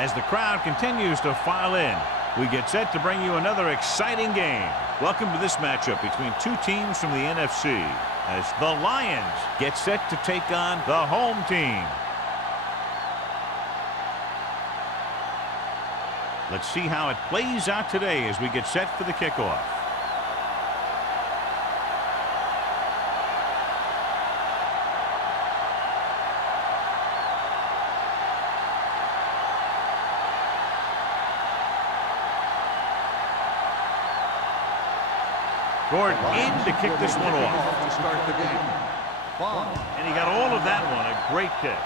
As the crowd continues to file in, we get set to bring you another exciting game. Welcome to this matchup between two teams from the NFC as the Lions get set to take on the home team. Let's see how it plays out today as we get set for the kickoff. Gordon in to kick this one off. To start the game. And he got all of that one. A great kick.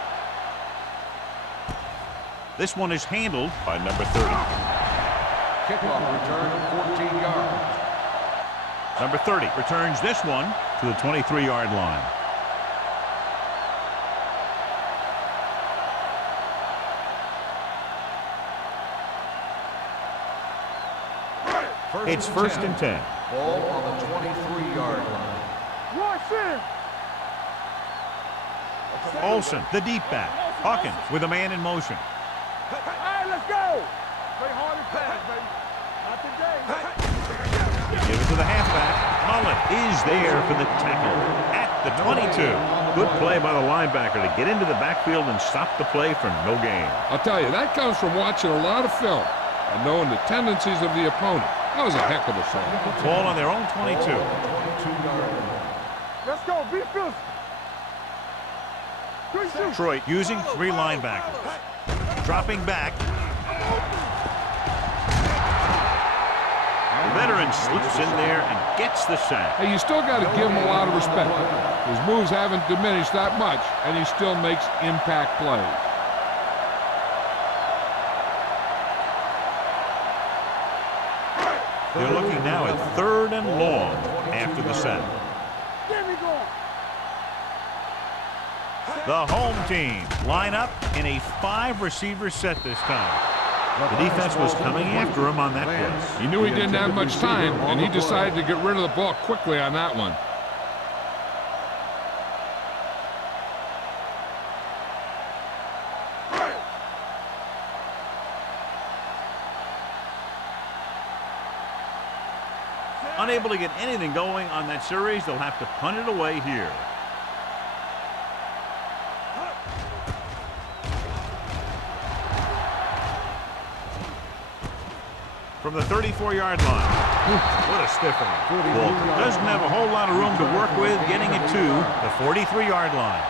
This one is handled by number 30. Kickoff return, 14 yards. Number 30 returns this one to the 23-yard line. It's first and 10. Ball on the 23-yard line. Olsen, the deep back. Hawkins with a man in motion. All right, let's go. Play hard and fast, baby. Not the game. Give it to the halfback. Mullen is there for the tackle at the 22. Good play by the linebacker to get into the backfield and stop the play for no gain. I'll tell you, that comes from watching a lot of film and knowing the tendencies of the opponent. That was a heck of a shot. Ball on their own 22. Let's go. Be fierce. Detroit using three linebackers. Dropping back. The veteran slips in there and gets the sack. Hey, you still got to give him a lot of respect. His moves haven't diminished that much, and he still makes impact plays. They're looking now at 3rd and long after the sack. The home team line up in a 5-receiver set this time. The defense was coming after him on that play. He knew he didn't have much time, and he decided to get rid of the ball quickly on that one. Unable to get anything going on that series, they'll have to punt it away here. From the 34-yard line. What a stiffer. Walter doesn't have a whole lot of room to work with, getting it to the 43-yard line.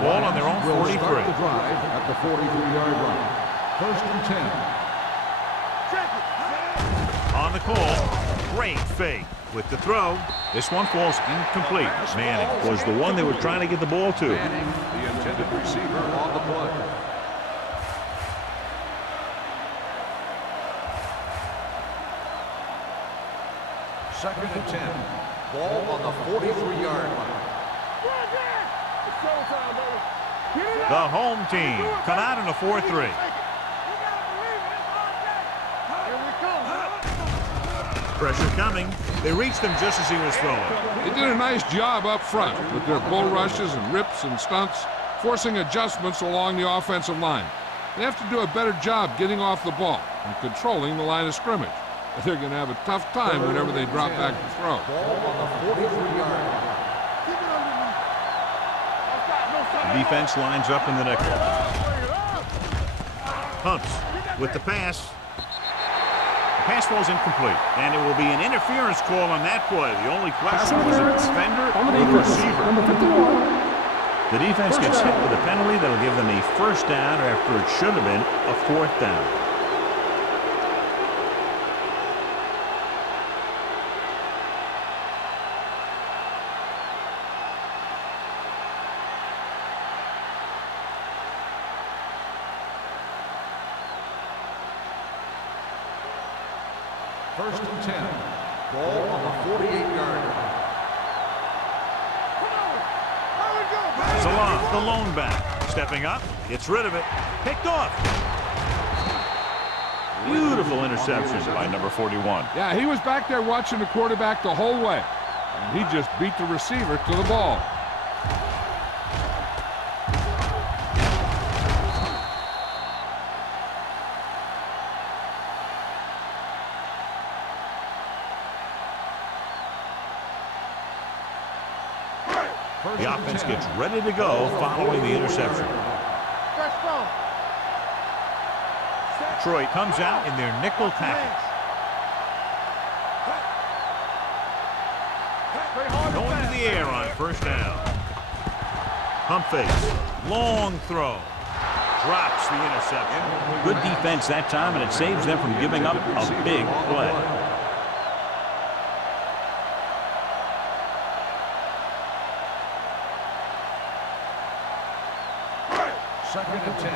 Ball on their own 43. Start the drive at the 43-yard line. First and 10. On the call, great fake. With the throw, this one falls incomplete. Manning was the one they were trying to get the ball to. Manning, the intended receiver on the play. Second and 10. Ball on the 43-yard line. The home team come out in a 4-3. Pressure coming. They reached him just as he was throwing. They did a nice job up front with their bull rushes and rips and stunts, forcing adjustments along the offensive line. They have to do a better job getting off the ball and controlling the line of scrimmage. They're going to have a tough time whenever they drop back to throw. Ball on the 43-yard line. The defense lines up in the nickel. Pumps with the pass. The pass falls incomplete, and it will be an interference call on that play. The only question was a defender or the receiver. The defense gets hit with a penalty that'll give them a first down after it should have been a 4th down. First and 10. Ball on the 48-yard line. Salon, the lone back, stepping up, gets rid of it, picked off. Beautiful interception by number 41. Yeah, he was back there watching the quarterback the whole way. and he just beat the receiver to the ball. The offense gets ready to go following the interception. Detroit comes out in their nickel package. Going to the air on first down. Pump fake. Long throw. Drops the interception. Good defense that time, and it saves them from giving up a big play. Second and 10.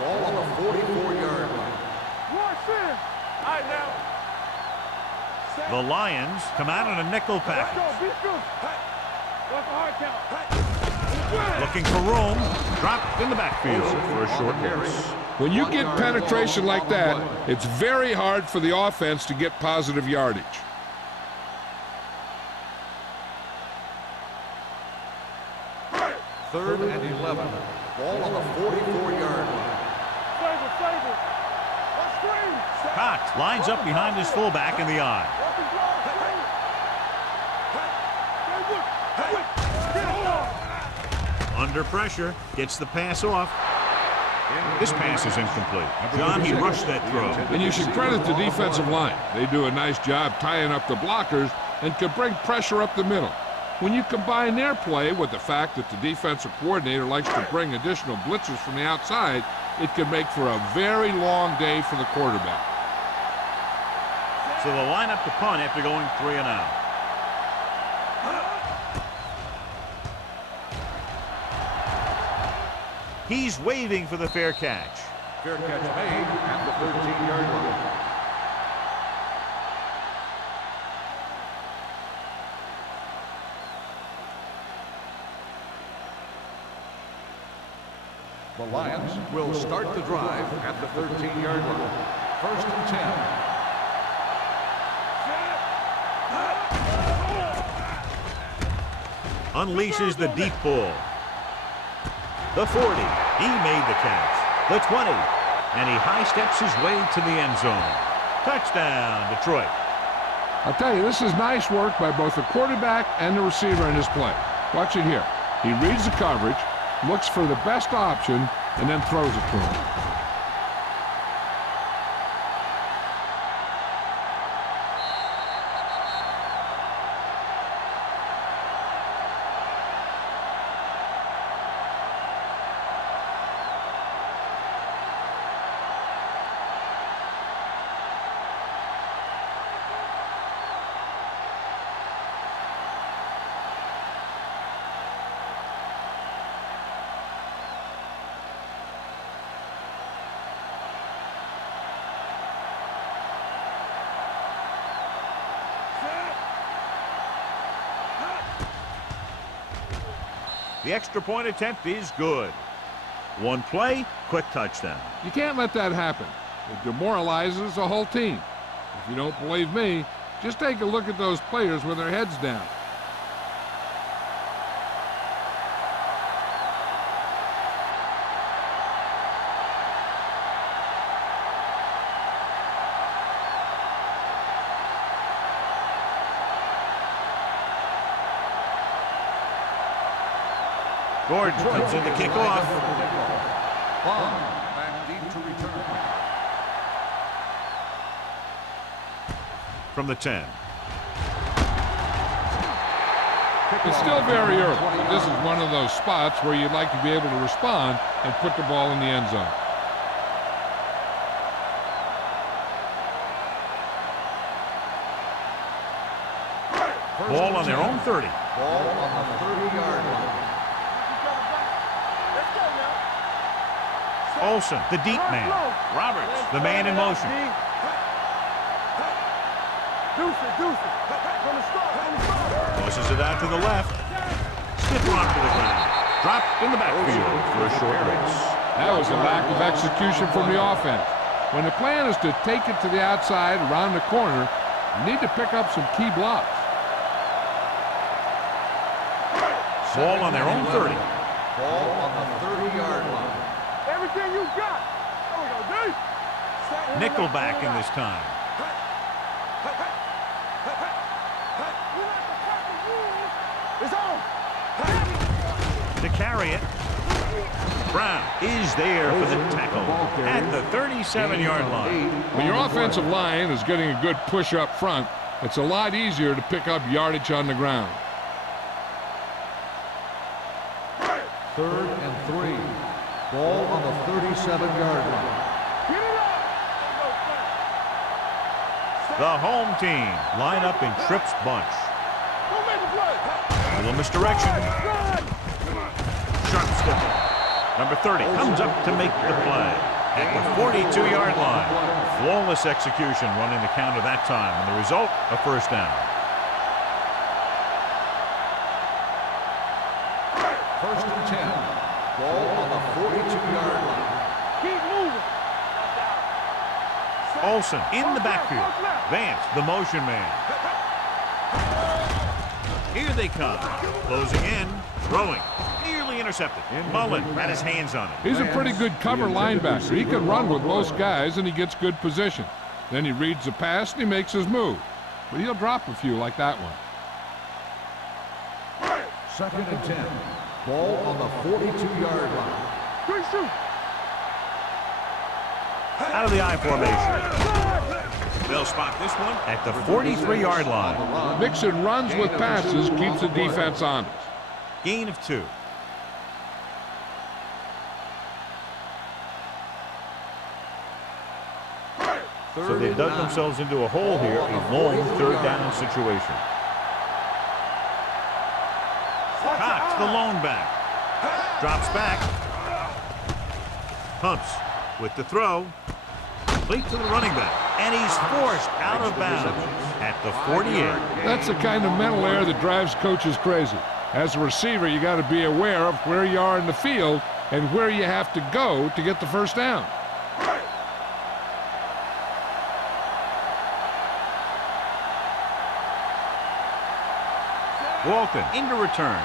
Ball on the 44-yard line. The Lions come out in a nickel package. Looking for room. Dropped in the backfield for a short loss. When you get penetration like that, it's very hard for the offense to get positive yardage. Third and 11. Ball on the 44-yard line. Cox lines up behind his fullback in the eye. Under pressure, gets the pass off. This pass is incomplete. John, he rushed that throw. And you should credit the defensive line. They do a nice job tying up the blockers and can bring pressure up the middle. When you combine their play with the fact that the defensive coordinator likes to bring additional blitzers from the outside, it can make for a very long day for the quarterback. So they'll line up to punt after going 3 and out. He's waving for the fair catch. Fair catch made at the 13-yard line. The Lions will start the drive at the 13-yard line. First and 10. Unleashes the deep ball. The 40. He made the catch. The 20. And he high steps his way to the end zone. Touchdown, Detroit. I'll tell you, this is nice work by both the quarterback and the receiver in this play. Watch it here. He reads the coverage, looks for the best option, and then throws it to him. The extra point attempt is good. One play, quick touchdown. You can't let that happen. It demoralizes the whole team. If you don't believe me, just take a look at those players with their heads down. Gordon comes in to kick off. Bond back deep to return. From the 10. It's still very early, but this is one of those spots where you'd like to be able to respond and put the ball in the end zone. Ball on their own 30. Ball on the 30-yard line. Olsen, the deep man. Roberts, the man in motion. Tosses it out to the left. Stiff run to the ground. Dropped in the backfield for a short race. That was a lack of execution from the offense. When the plan is to take it to the outside around the corner, you need to pick up some key blocks. Ball on their own 30. Ball on the 30-yard line. Everything you got. There we go, D. Nickelback in this time. It's on. To carry it. Brown is there for the tackle at the 37-yard line. When your offensive line is getting a good push up front, it's a lot easier to pick up yardage on the ground. 3rd and 3. Ball on the 37-yard line. Get it up. The home team line up in trips bunch. Who made the play? A little misdirection. Sharp step. Number 30 comes up to make the play at the 42-yard line. Flawless execution running the counter that time, and the result, a first down. 1st and 10. Ball on the 42-yard line. Keep moving. Olsen in the backfield. Vance, the motion man. Here they come. Closing in, throwing. Nearly intercepted. Mullen had his hands on it. He's a pretty good cover linebacker. He can run with most guys, and he gets good position. Then he reads the pass, and he makes his move. But he'll drop a few like that one. 2nd and 10. Ball on the 42-yard line. Good shoot. Out of the I formation. They'll spot this one at the 43-yard line. Mixing runs with passes keeps the defense honest. Gain of 2. So they've dug themselves into a hole here, a long 3rd down situation. Cox, the lone back. Drops back. Pumps with the throw. Complete to the running back. And he's forced out of bounds at the 48. That's the kind of mental error that drives coaches crazy. As a receiver, you got to be aware of where you are in the field and where you have to go to get the first down. Walton into return.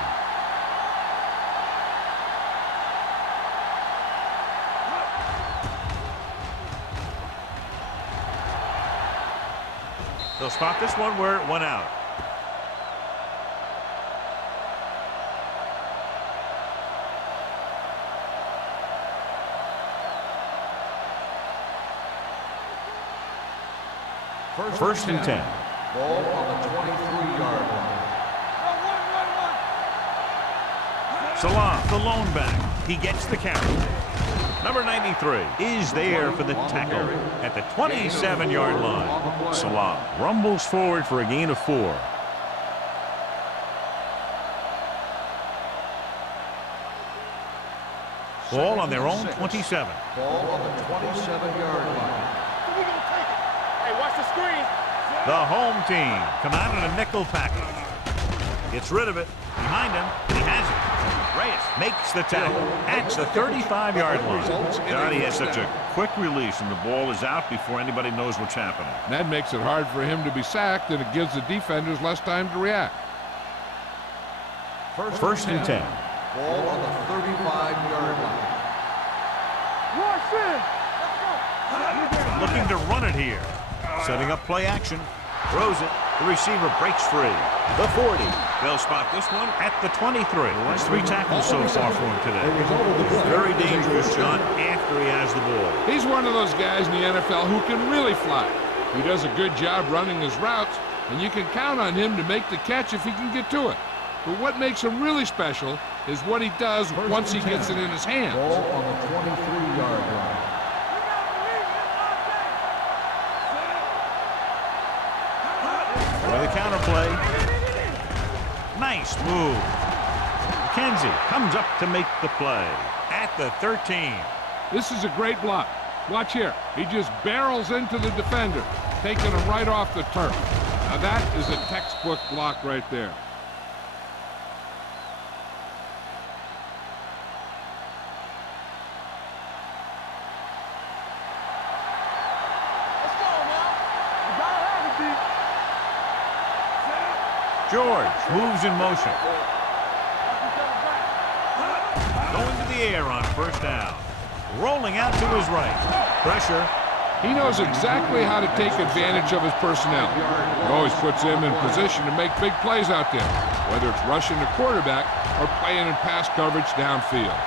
They'll spot this one where it went out. First and 10. Ball on the 23-yard line. Salah, the lone back. He gets the carry. Number 93 is there for the tackle at the 27-yard line. Salah rumbles forward for a gain of 4. Ball on their own 27. Ball on the 27-yard line. We're going to take it. Hey, watch the screen. The home team come out in a nickel package. Gets rid of it. Behind him, and he has it. Reyes makes the tackle at the 35-yard line. God, he has such a quick release, and the ball is out before anybody knows what's happening. And that makes it hard for him to be sacked, and it gives the defenders less time to react. First and 10. Ball on the 35-yard line. Rush in. Let's go. Looking to run it here. Setting up play action. Throws it. The receiver breaks free. The 40. They'll spot this one at the 23. That's 3 tackles so far for him today. Very dangerous, John, after he has the ball. He's one of those guys in the NFL who can really fly. He does a good job running his routes, and you can count on him to make the catch if he can get to it. But what makes him really special is what he does once he gets it in his hands. Ball on the 23-yard line. For the counter play. Nice move. McKenzie comes up to make the play at the 13. This is a great block. Watch here. He just barrels into the defender, taking him right off the turf. Now that is a textbook block right there. Let's go, man. You gotta have it, D. George moves in motion. air on first down. Rolling out to his right. Pressure. He knows exactly how to take advantage of his personnel. He always puts him in position to make big plays out there, whether it's rushing the quarterback or playing in pass coverage downfield.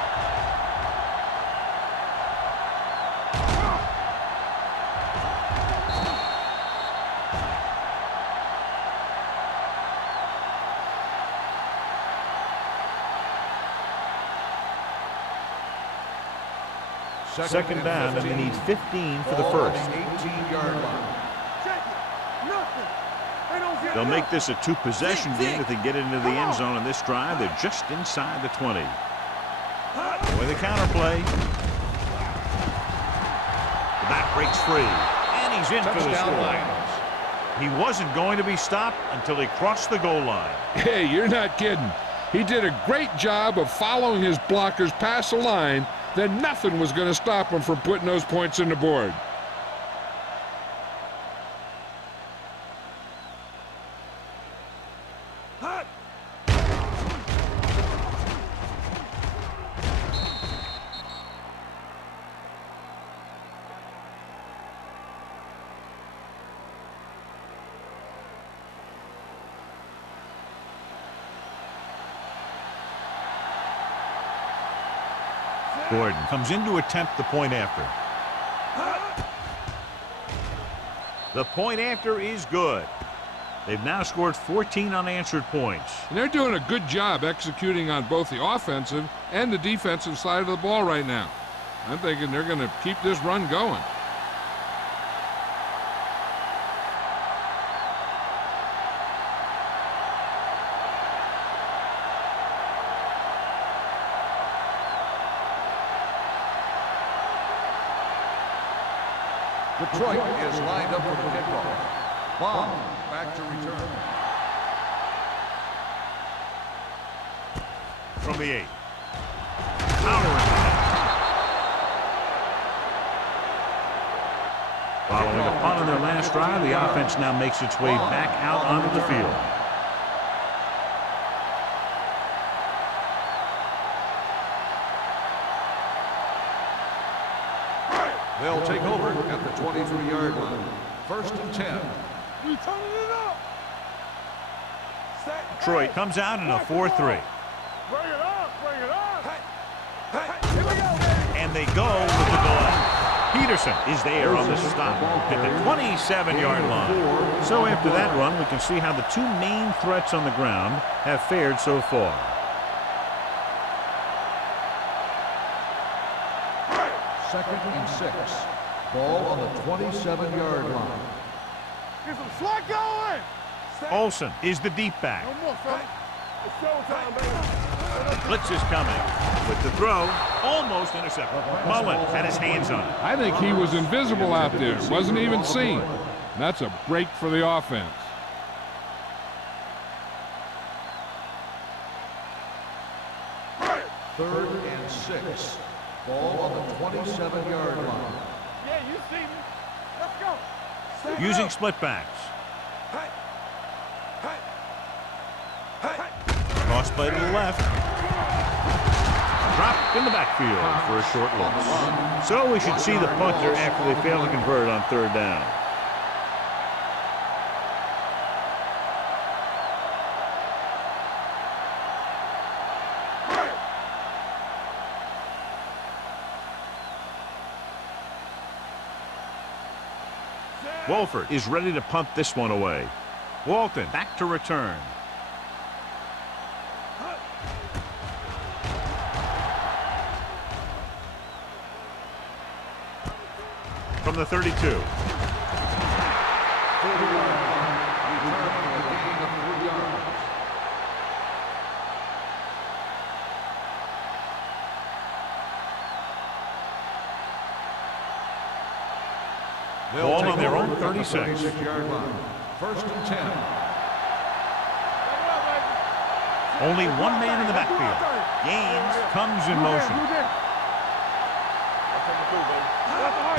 Second down, and they need 15 for the first. 18-yard line. They'll make this a two-possession game if they get into the end zone on this drive. They're just inside the 20. With a counterplay. The back breaks free, and he's in for the score. He wasn't going to be stopped until he crossed the goal line. Hey, you're not kidding. He did a great job of following his blockers past the line. Then nothing was going to stop him from putting those points in the board. Gordon comes in to attempt the point after. The point after is good. They've now scored 14 unanswered points. And they're doing a good job executing on both the offensive and the defensive side of the ball right now. I'm thinking they're going to keep this run going. Detroit is lined up for the kickoff. Bomb back to return. From the 8. Powering it. Following a punt on their last drive, the offense now makes its way back out onto the field. They'll take over at the 23-yard line. First and 10. We turning it up. Detroit comes out in a 4-3. Bring it up, bring it up. Here we go, baby. And they go with the delay. Peterson is there on the stop at the 27-yard line. So after that run, we can see how the two main threats on the ground have fared so far. Second and 6. Ball on the 27-yard line. Get some slack going. Olsen is the deep back. No more, son. It's showtime, baby. Blitz is coming. With the throw, almost intercepted. Mullen had his hands on it. I think he was invisible out there. Wasn't even seen. That's a break for the offense. Third and 6. Ball on the 27-yard line. Yeah, you see me. Let's go. Stay Using up. split backs. Hey. Hey. Hey. Cross play to the left. Dropped in the backfield for a short loss. So we should see the punter after they fail to convert on third down. Wolford is ready to punt this one away. Walton back to return. From the 32. Ball on their own 36. 36-yard line. First and 10. Only one man in the backfield. Gaines comes in motion.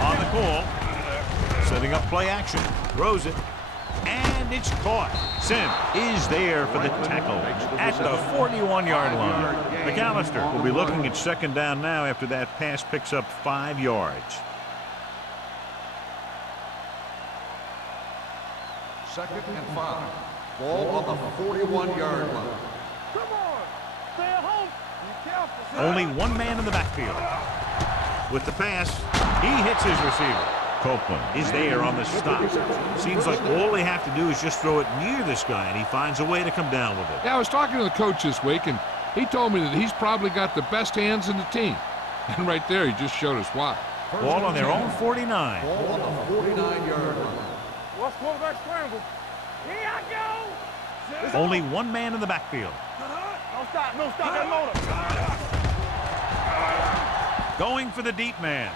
On the call. Setting up play action. Throws it. And it's caught. Sim is there for the tackle at the 41-yard line. McAllister will be looking at second down now after that pass picks up 5 yards. Second and 5. Ball on the 41-yard line. Come on. Stay at home. Be careful. Only one man in the backfield. With the pass, he hits his receiver. Copeland is there on the stop. Seems like all they have to do is just throw it near this guy, and he finds a way to come down with it. Yeah, I was talking to the coach this week, and he told me that he's probably got the best hands in the team. And right there, he just showed us why. Ball on their own 49. Ball on the 49-yard line. Watch quarterback scramble. Here I go. Only one man in the backfield. No stop. No stop that motor. Going for the deep man.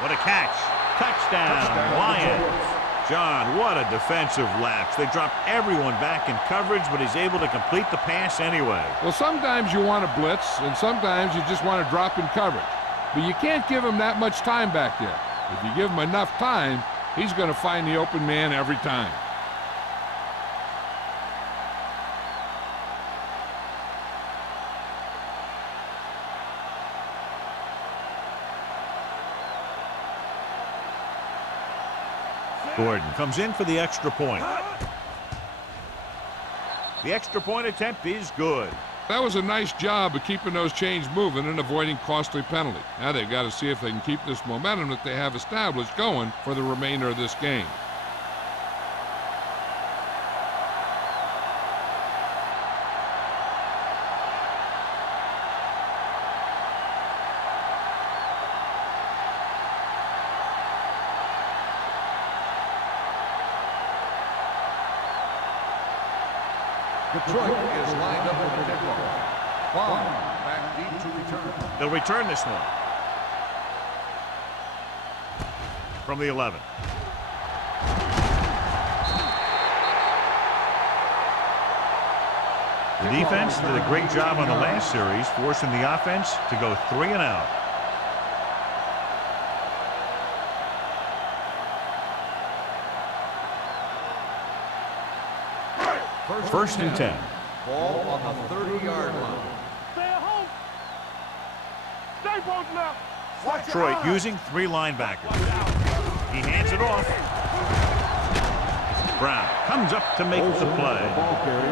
What a catch. Touchdown, Lions. John, what a defensive lapse. They dropped everyone back in coverage, but he's able to complete the pass anyway. Well, sometimes you want to blitz, and sometimes you just want to drop in coverage. But you can't give him that much time back there. If you give him enough time, he's going to find the open man every time. Gordon comes in for the extra point. The extra point attempt is good. That was a nice job of keeping those chains moving and avoiding costly penalty. Now they've got to see if they can keep this momentum that they have established going for the remainder of this game. Detroit is lined up with the kickoff. Bond back deep to return. They'll return this one. From the 11. The defense did a great job on the last series, forcing the offense to go 3 and out. First and 10. Ball on the 30-yard line. Stay at home. Stay posted up. Watch Detroit using 3 linebackers. He hands it off. Brown comes up to make the play.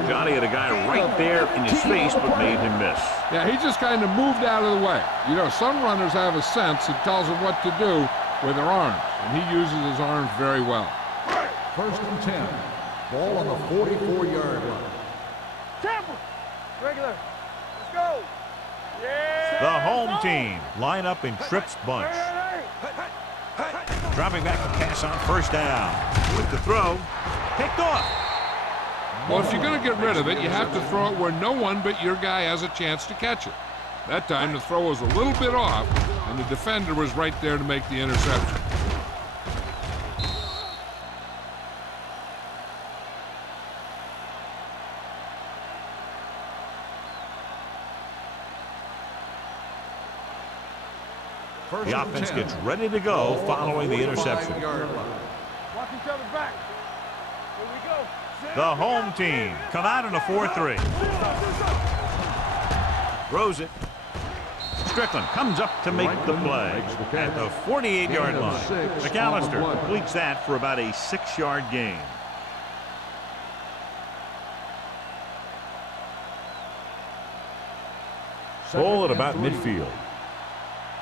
Johnny had a guy right there in his face, but made him miss. Yeah, he just kind of moved out of the way. You know, some runners have a sense that tells them what to do with their arms, and he uses his arms very well. First and 10. Ball on the 44-yard line. Temple. Regular. Let's go. Yeah. The home team line up in trips bunch. Dropping back to pass on first down. With the throw, picked off. Well, if you're going to get rid of it, you have to throw it where no one but your guy has a chance to catch it. That time the throw was a little bit off, and the defender was right there to make the interception. The offense gets ready to go following the interception. Watch each other back. Here we go. The home team come out in a 4-3. Throws it. Strickland comes up to make the play at the 48-yard line. McAllister completes that for about a 6-yard gain. Ball at about midfield.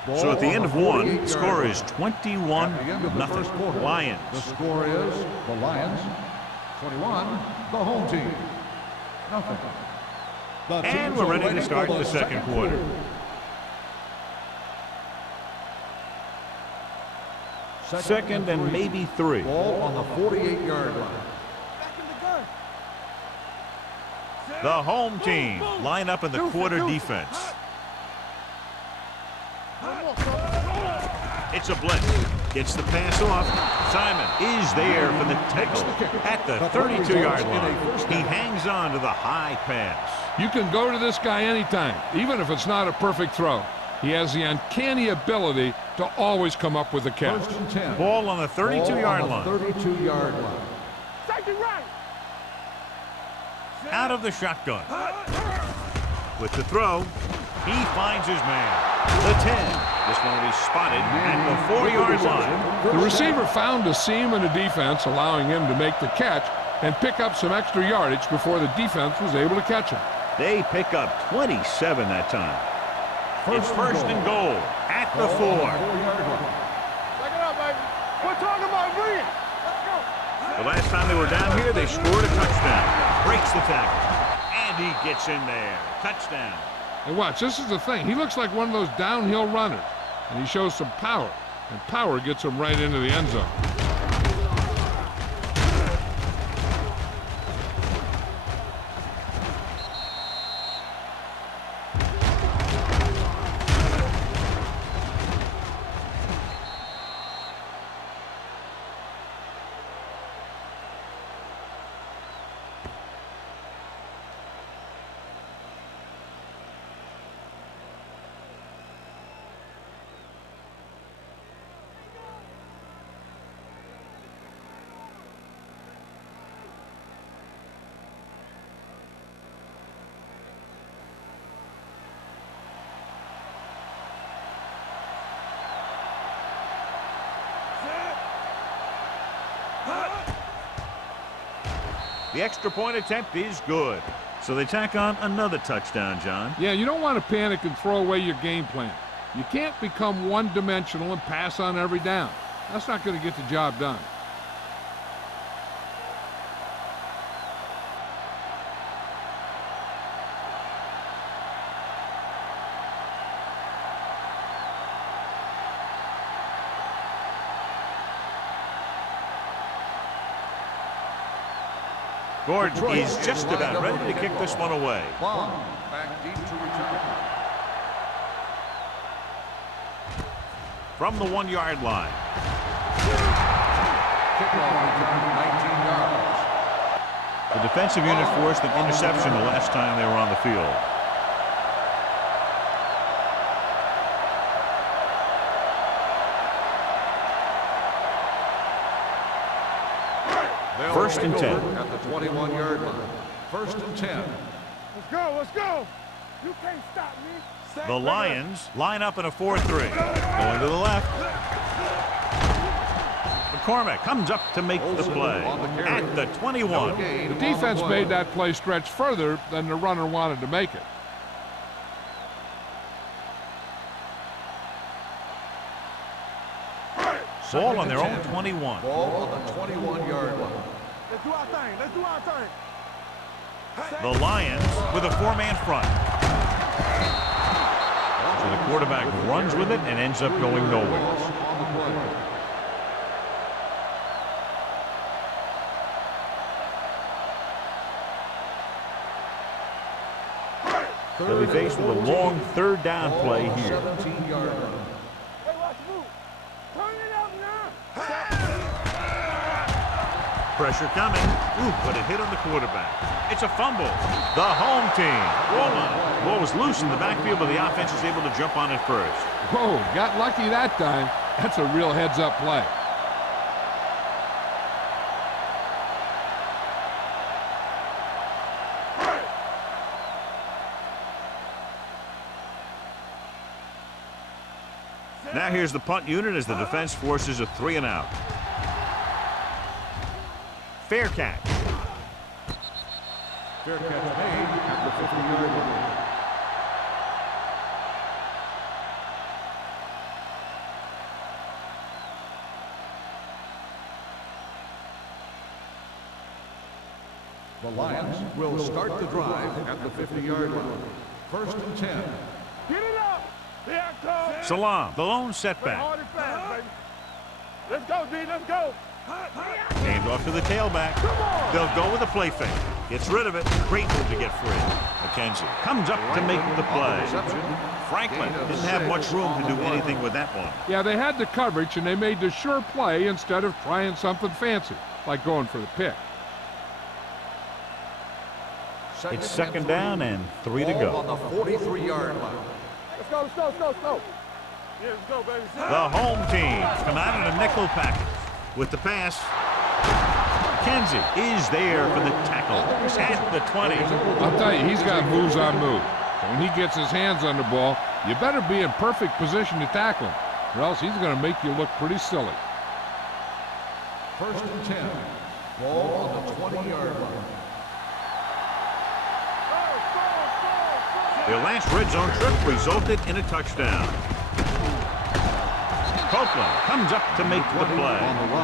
So at the end of one, the score is 21-0. Lions. The score is the Lions 21, the home team nothing. And we're ready to start the second quarter. Second and maybe 3. Ball on the 48-yard line. Back in the gun. The home team line up in the quarter defense. It's a blitz. Gets the pass off. Simon is there for the tackle at the 32-yard line. He hangs on to the high pass. You can go to this guy anytime, even if it's not a perfect throw. He has the uncanny ability to always come up with a catch. First and 10. Ball on the 32-yard line. 32-yard line. Safety right. Out of the shotgun. With the throw, he finds his man. The 10. This one will be spotted at the 4-yard line. The receiver found a seam in the defense, allowing him to make the catch and pick up some extra yardage before the defense was able to catch him. They pick up 27 that time. It's first and goal at the 4. Take it up, baby. We're talking about bringing. Let's go. The last time they were down here, they scored a touchdown. Breaks the tackle. And he gets in there. Touchdown. And watch, this is the thing. He looks like one of those downhill runners, and he shows some power, and power gets him right into the end zone. The extra point attempt is good. So they tack on another touchdown, John. Yeah, you don't want to panic and throw away your game plan. You can't become one-dimensional and pass on every down. That's not going to get the job done. Gordon is just about ready to kick this one away. Long, back deep to return. From the 1-yard line. Kickoff return 19 yards. The defensive unit forced an interception the last time they were on the field. First and 10. At the 21-yard line. First and 10. Let's go. Let's go. You can't stop me. The Lions line up in a 4-3. Going to the left. McCormick comes up to make the play at the 21. The defense made that play stretch further than the runner wanted to make it. Ball on their own 21. Ball on the 21-yard line. Let's do our thing. Let's do our thing. The Lions with a 4-man front. So the quarterback runs with it and ends up going nowhere. They'll be faced with a long 3rd down play here. 17-yard line. Hey, watch the move. Turn it up now. Pressure coming. Ooh, but it hit on the quarterback. It's a fumble. The home team. The ball was loose in the backfield, but the offense is able to jump on it first. Whoa, got lucky that time. That's a real heads-up play. Now here's the punt unit as the defense forces a 3-and-out. Fair catch. Fair catch made at the 50-yard line. The Lions will start the drive at the 50-yard line. First and 10. Get it up. Here I come. Salam, the lone Play setback. hard and fast, baby. Let's go, D. Let's go. Hand off to the tailback. They'll go with a play fake. Gets rid of it. Great move to get free. McKenzie comes up to make the play. Franklin didn't have much room to do anything with that one. Yeah, they had the coverage, and they made the sure play instead of trying something fancy, like going for the pick. It's 2nd down and 3 to Ball go. on the 43-yard line. Let's go, let's go, let's go, let's go. Yeah, let's go, baby. The home team come out in a nickel package. With the pass, Kenzie is there for the tackle at the 20. I'll tell you, he's got moves on moves. When he gets his hands on the ball, you better be in perfect position to tackle him, or else he's going to make you look pretty silly. 1st and 10. Ball on the 20-yard line. Their last red zone trip resulted in a touchdown. Copeland comes up to make the play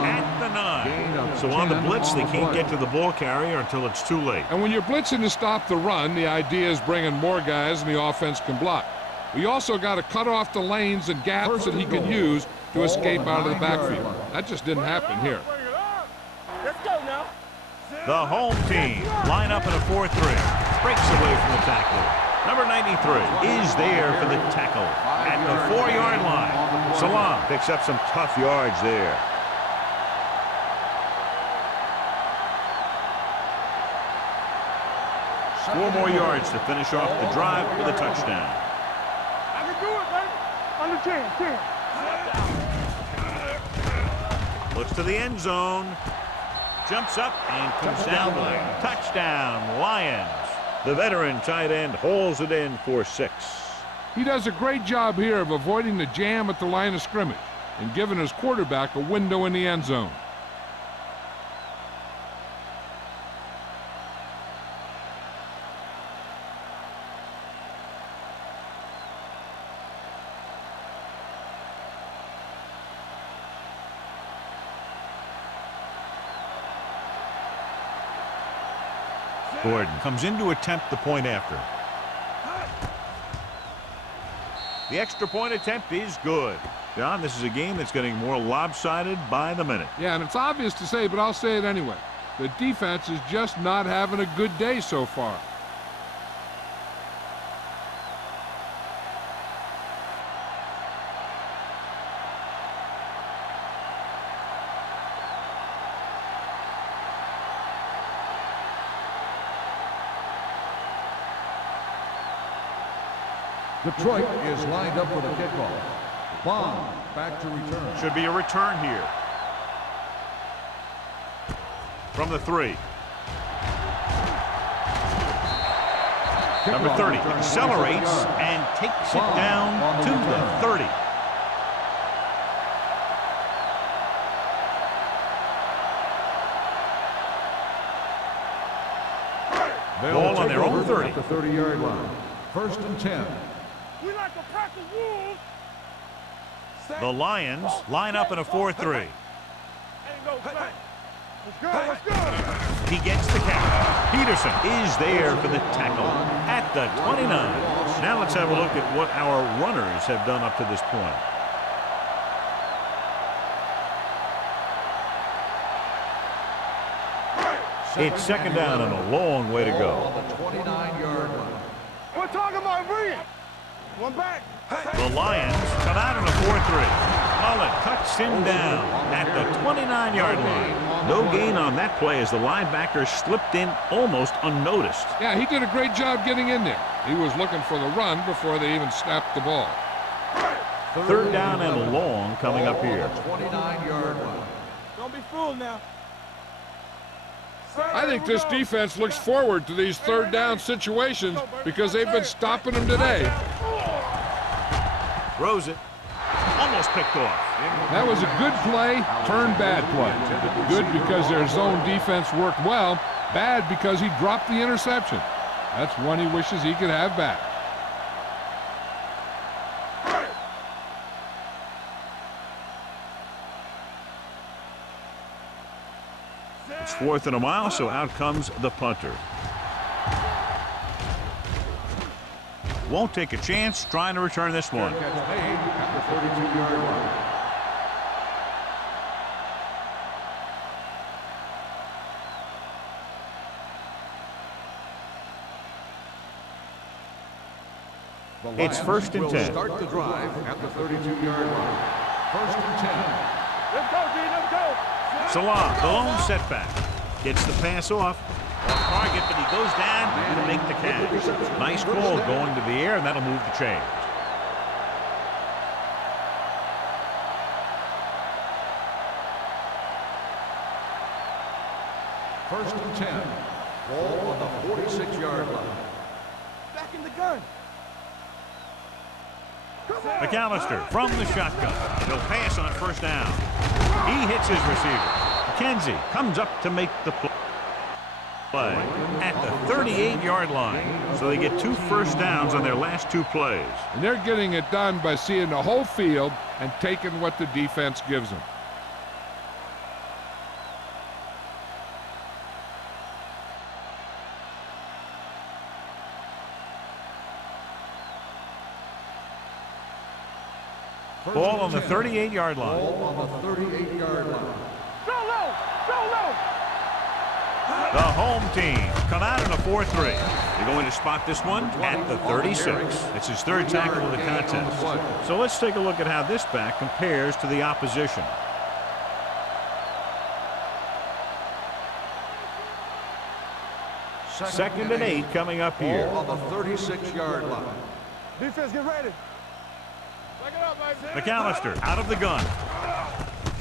at the 9. So on the blitz, they can't get to the ball carrier until it's too late. And when you're blitzing to stop the run, the idea is bringing more guys and the offense can block. We also got to cut off the lanes and gaps that he can use to escape out of the backfield. That just didn't happen here. Let's go now. The home team line up in a 4-3. Breaks away from the tackler. Number 93 is there for the tackle at the 4-yard line. Salam picks up some tough yards there. Four more yards to finish off the drive with a touchdown. I can do it, baby. Under 10, 10. Looks to the end zone. Jumps up and comes down the lane. Touchdown, Lions. The veteran tight end hauls it in for 6. He does a great job here of avoiding the jam at the line of scrimmage and giving his quarterback a window in the end zone. Gordon comes in to attempt the point after. The extra point attempt is good. John, this is a game that's getting more lopsided by the minute. Yeah, and it's obvious to say, but I'll say it anyway. The defense is just not having a good day so far. Detroit is lined up for the kickoff. Bond back to return. Should be a return here. From the 3. Number 30 accelerates and takes it down to the 30. Ball on their own 30. At the 30-yard line. 1st and 10. We like to practice wolves. The Lions line up in a 4-3. Ain't no flat. Let's go, let's go. He gets the catch. Peterson is there for the tackle at the 29. Now let's have a look at what our runners have done up to this point. It's second down and a long way to go. On the 29-yard line. We're talking about brilliant. One back. The Lions come out in a 4-3. Mullen cuts him down at the 29-yard line. No gain on that play as the linebacker slipped in almost unnoticed. Yeah, he did a great job getting in there. He was looking for the run before they even snapped the ball. Third down and long coming up here. 29-yard line. Don't be fooled now. I think this defense looks forward to these third down situations because they've been stopping them today. Throws it. Almost picked off. That was a good play, turned bad play. Good because their zone defense worked well. Bad because he dropped the interception. That's one he wishes he could have back. It's 4th and a mile, so out comes the punter. Won't take a chance trying to return this one. Catch made at the 32-yard line. The It's Lions 1st and will 10. Start the drive at the 32-yard line. 1st and 10. Let's go, G, let's go. Salah, the lone setback. Gets the pass off target, but he goes down to make the catch. Nice call going to the air, and that'll move the chains. First and 10. Ball on the 46-yard line. Back in the gun. McAllister from the shotgun. He'll pass on first down. He hits his receiver. McKenzie comes up to make the play at the 38-yard line. So they get 2 first downs on their last 2 plays. And they're getting it done by seeing the whole field and taking what the defense gives them. Ball on the 38-yard line. Ball on the 38-yard line. Go low. Go low. The home team come out in a 4-3. They're going to spot this one at the 36. It's his 3rd tackle of the contest. So let's take a look at how this back compares to the opposition. Second and 8 coming up here. Ball on the 36-yard line. Defense, get ready. Back it up, baby. McAllister out of the gun.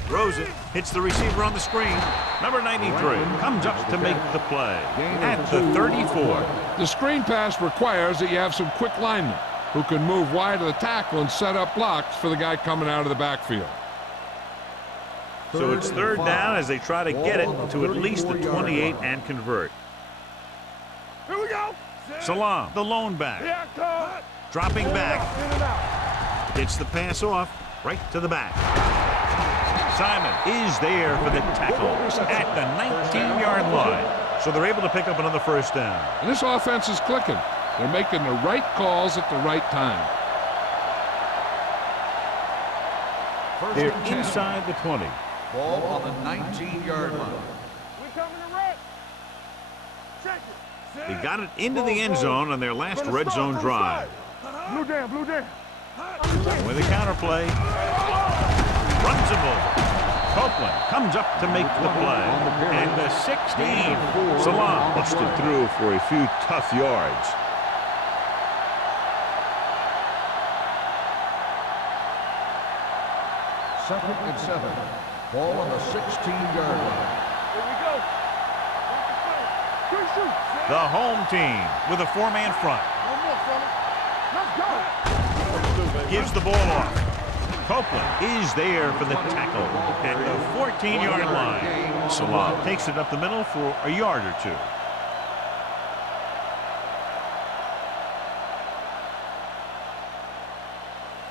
Throws it, hits the receiver on the screen. Number 93 comes up to make the play at the 34. The screen pass requires that you have some quick linemen who can move wide of the tackle and set up blocks for the guy coming out of the backfield. So it's 3rd down as they try to get it to at least the 28 and convert. Here we go. Salam, the lone back, Here I come. dropping back, In and out. gets the pass off right to the back. Simon is there for the tackle at the 19-yard line. So they're able to pick up another first down. And this offense is clicking. They're making the right calls at the right time. They're inside the 20. Ball on the 19-yard line. We coming to red. Check it. They got it into the end zone on their last red zone drive. Blue down, blue down. With a counterplay, runs him over. Copeland comes up to make the play. And the 16. Salam busted through for a few tough yards. Second and 7. Ball on the 16-yard line. Here we go. Good shoot. The home team with a 4-man front. One more, fellas. Let's go. Gives the ball off. Copeland is there for the tackle at the 14-yard line. Salam takes it up the middle for a yard or 2.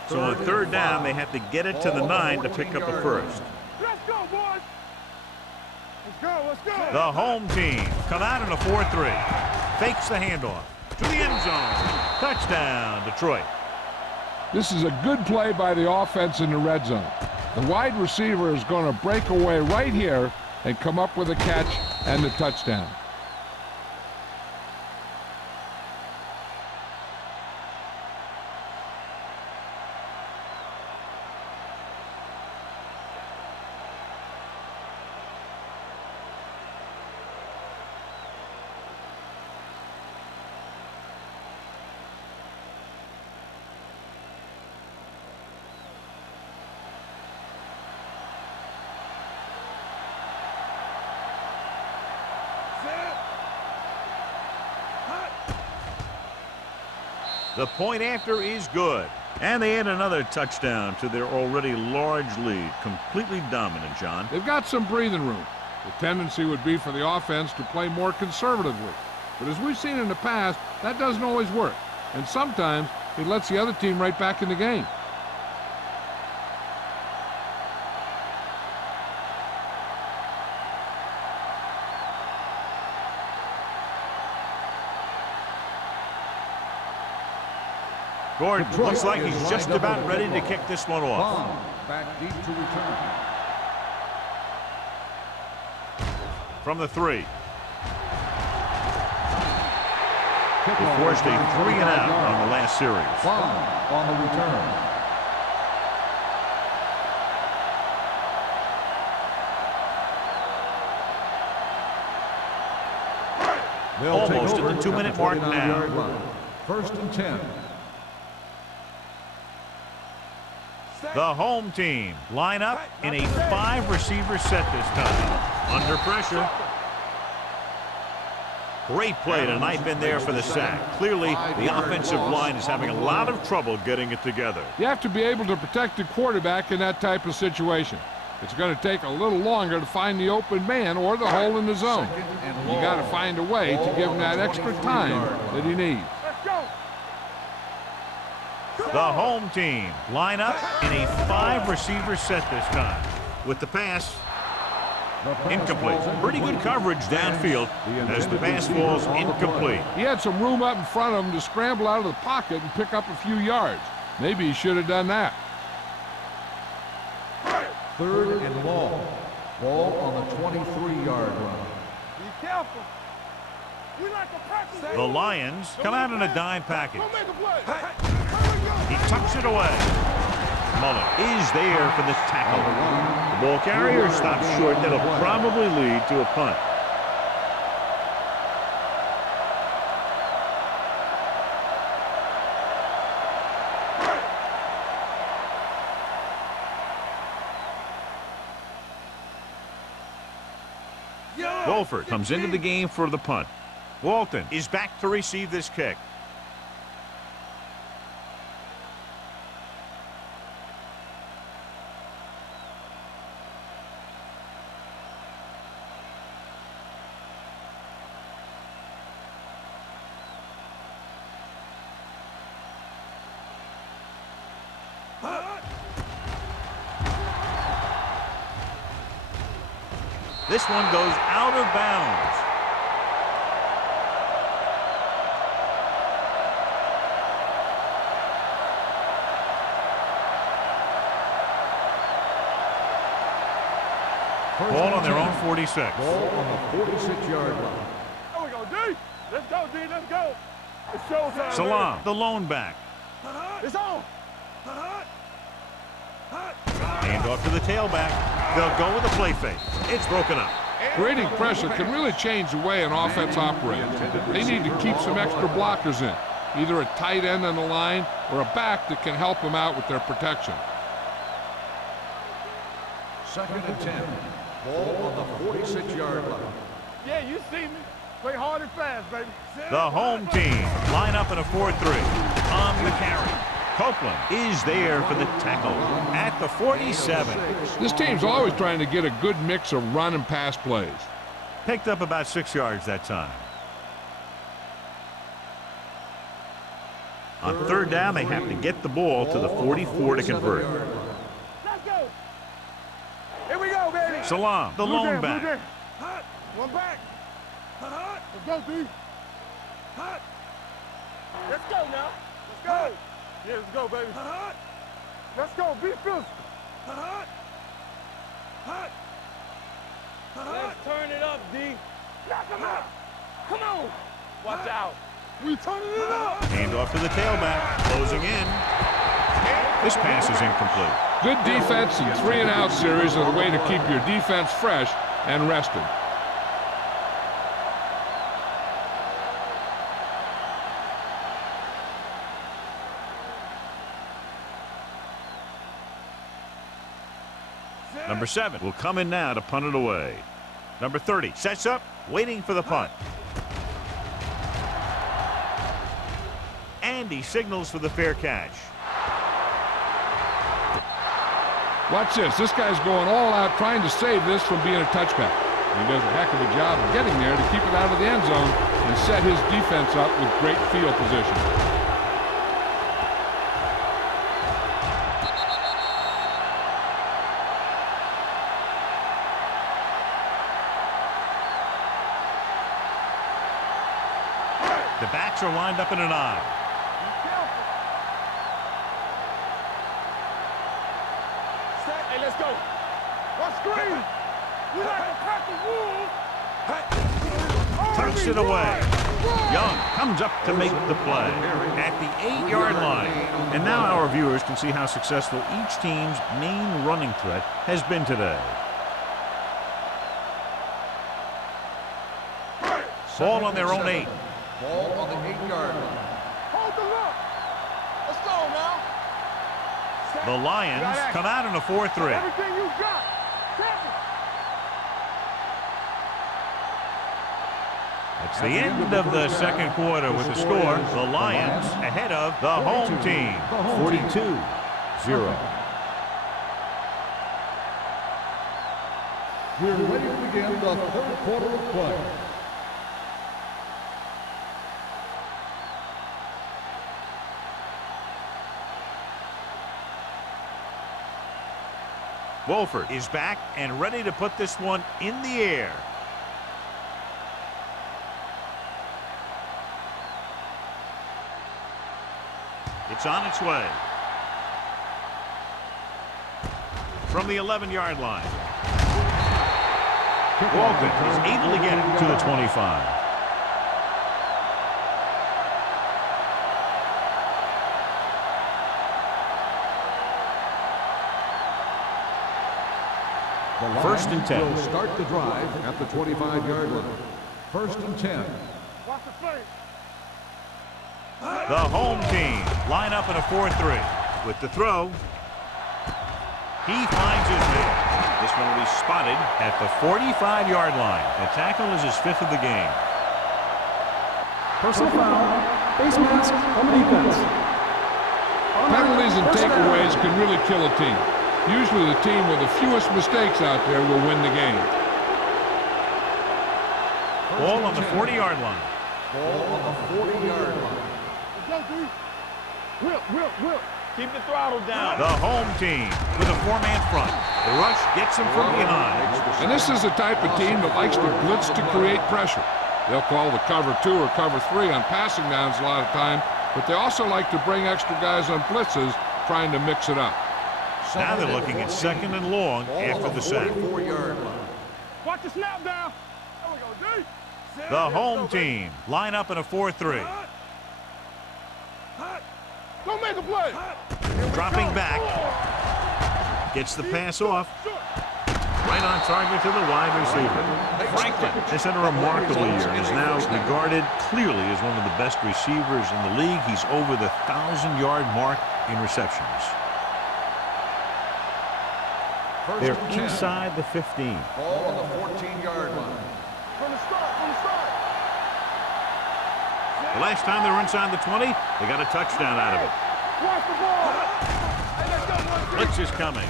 So on 3rd down, they have to get it to the 9 to pick up a first. Let's go, boys. Let's go, let's go. The home team come out in a 4-3. Fakes the handoff to the end zone. Touchdown, Detroit. This is a good play by the offense in the red zone. The wide receiver is going to break away right here and come up with a catch and the touchdown. The point after is good. And they add another touchdown to their already large lead. Completely dominant, John. They've got some breathing room. The tendency would be for the offense to play more conservatively. But as we've seen in the past, that doesn't always work. And sometimes it lets the other team right back in the game. Gordon looks like he's just about ready to kick this one off. Back deep to return. From the 3. He forced a 3-and-out on the last series. On the return. Almost at the 2-minute mark now. First and 10. The home team line up in a 5-receiver set this time. Under pressure. Great play to knife in there for the sack. Clearly, the offensive line is having a lot of trouble getting it together. You have to be able to protect the quarterback in that type of situation. It's going to take a little longer to find the open man or the hole in the zone. You got to find a way to give him that extra time that he needs. Let's go. The home team line up in a 5-receiver set this time. With the pass, incomplete. Pretty good coverage downfield as the pass falls incomplete. He had some room up in front of him to scramble out of the pocket and pick up a few yards. Maybe he should have done that. 3rd and long. Ball on the 23-yard line. Be careful. We like to practice. The Lions come out in a dime package. Don't make a play. He tucks it away. Mullen is there for the tackle. The ball carrier stops short. That'll probably lead to a punt. Wolford comes into the game for the punt. Walton is back to receive this kick. This one goes out of bounds. Ball on their own 46. Ball on the 46-yard line. There we go, D. Let's go, D. Let's go. It's showtime. Salam, the lone back. It's on. Hand off to the tailback. They'll go with a play fake. It's broken up. Creating pressure can really change the way an offense operates. They need to keep some extra blockers in, either a tight end on the line or a back that can help them out with their protection. 2nd and 10. Ball on the 46-yard line. Yeah, you see me. Play hard and fast, baby. The home team line up in a 4-3. On the carry. Copeland is there for the tackle at the 47. This team's always trying to get a good mix of run and pass plays. Picked up about 6 yards that time. On 3rd down, they have to get the ball to the 44 to convert. Let's go. Here we go, baby. Salam, the lone back. One back. Let's go, D. Let's go now. Let's go. Yeah, let's go, baby. Let's go. Be physical. Let's turn it up, D. Knock him out. Come on. Watch out. We turning it up. Hand off to the tailback. Closing in. This pass is incomplete. Good defense and 3-and-out series are the way to keep your defense fresh and rested. Number 7 will come in now to punt it away. Number 30 sets up, waiting for the punt. And he signals for the fair catch. Watch this. This guy's going all out trying to save this from being a touchback. He does a heck of a job of getting there to keep it out of the end zone and set his defense up with great field position. The backs are lined up in an eye. Hey, let's go. One screen. We like to crack the wool. Tucks it away. Young comes up to make the play at the 8-yard line. And now our viewers can see how successful each team's main running threat has been today. Ball on their own 8. Ball on the 8-yard line. Hold the look. Let's go now. The Lions come out in a 4-3. Everything you got. It's the end of the second quarter with the score. The Lions ahead of the home team. 42-0. We're ready to begin the third quarter of play. Wolford is back and ready to put this one in the air. It's on its way. From the 11-yard line. Walton is able to get it to the 25. First and 10. Will start the drive at the 25-yard line. First and 10. Watch the play. The home team line up in a 4-3. With the throw, he finds his man. This one will be spotted at the 45-yard line. The tackle is his 5th of the game. Personal foul. Face mask on the defense. Penalties and takeaways can really kill a team. Usually the team with the fewest mistakes out there will win the game. Ball on the 40-yard line. Ball on the 40-yard line. Let's go, D. Whip. Keep the throttle down. The home team with a 4-man front. The rush gets him from behind. And this is the type of team that likes to blitz to create pressure. They'll call the cover 2 or cover 3 on passing downs a lot of time, but they also like to bring extra guys on blitzes, trying to mix it up. Now they're looking at 2nd and long after the sack. 44-yard line. Watch the snap down. There we go, D. The home team line up in a 4-3. Don't make a play. Dropping back. Gets the pass off. Right on target to the wide receiver. Franklin has had a remarkable year and is now regarded clearly as one of the best receivers in the league. He's over the 1,000-yard mark in receptions. They're inside the 15. Ball on the 14-yard line. From the start. The last time they were inside the 20, they got a touchdown out of it. Watch the ball. Hey, let's go, Blitz is coming.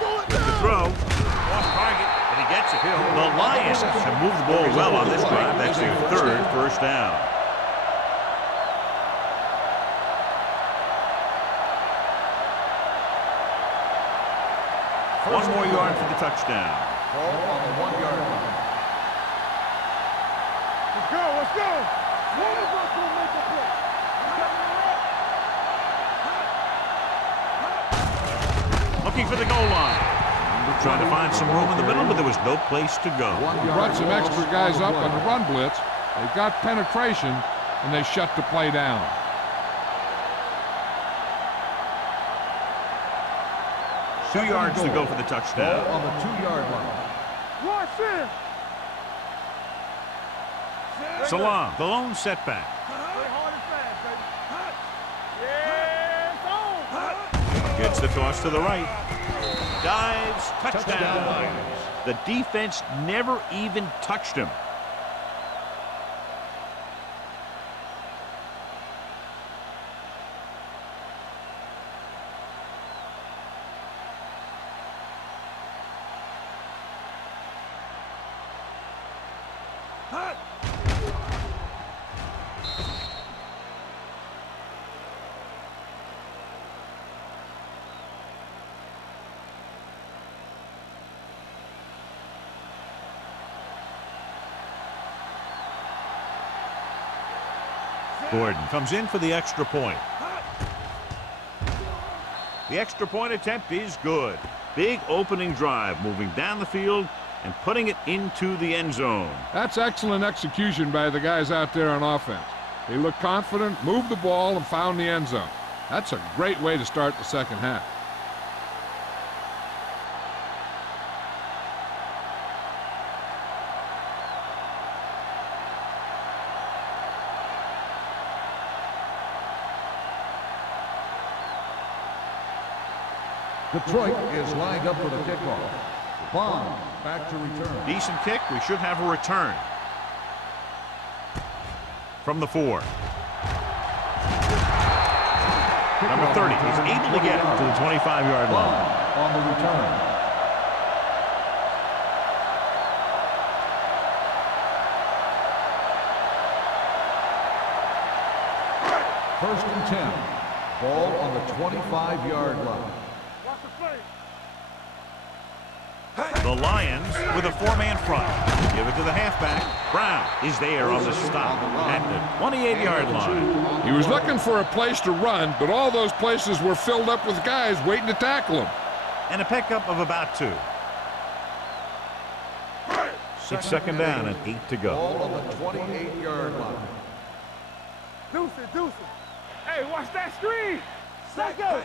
With the throw, off target, and he gets it. The Lions have moved the ball well on this drive. That's their 3rd first down. One more yard for the touchdown. Ball on the 1-yard line. Let's go. One of us will make a play. Looking for the goal line. Trying to find some room in the middle, but there was no place to go. Brought some extra guys up on the run blitz. They got penetration, and they shut the play down. Two yards to go for the touchdown. Ball on the 2-yard line. Watch this. Salam, the lone setback. Play hard and fast, baby. Yeah, it's on. Gets the toss to the right. Dives, touchdown. The defense never even touched him. Gordon comes in for the extra point. The extra point attempt is good. Big opening drive, moving down the field and putting it into the end zone. That's excellent execution by the guys out there on offense. They looked confident, moved the ball, and found the end zone. That's a great way to start the second half. Detroit is lined up for the kickoff. Bond back to return. Decent kick. We should have a return. From the 4. Number 30, he's able to get it to the 25-yard line. On the return. First and 10. Ball on the 25-yard line. Watch the play. The Lions with a 4-man front. Give it to the halfback. Brown is there on the stop at the 28-yard line. He was looking for a place to run, but all those places were filled up with guys waiting to tackle him. And a pickup of about 2. It's second down and 8 to go. Ball on the 28-yard line. Deuce it, deuce it. Hey, watch that screen. Second.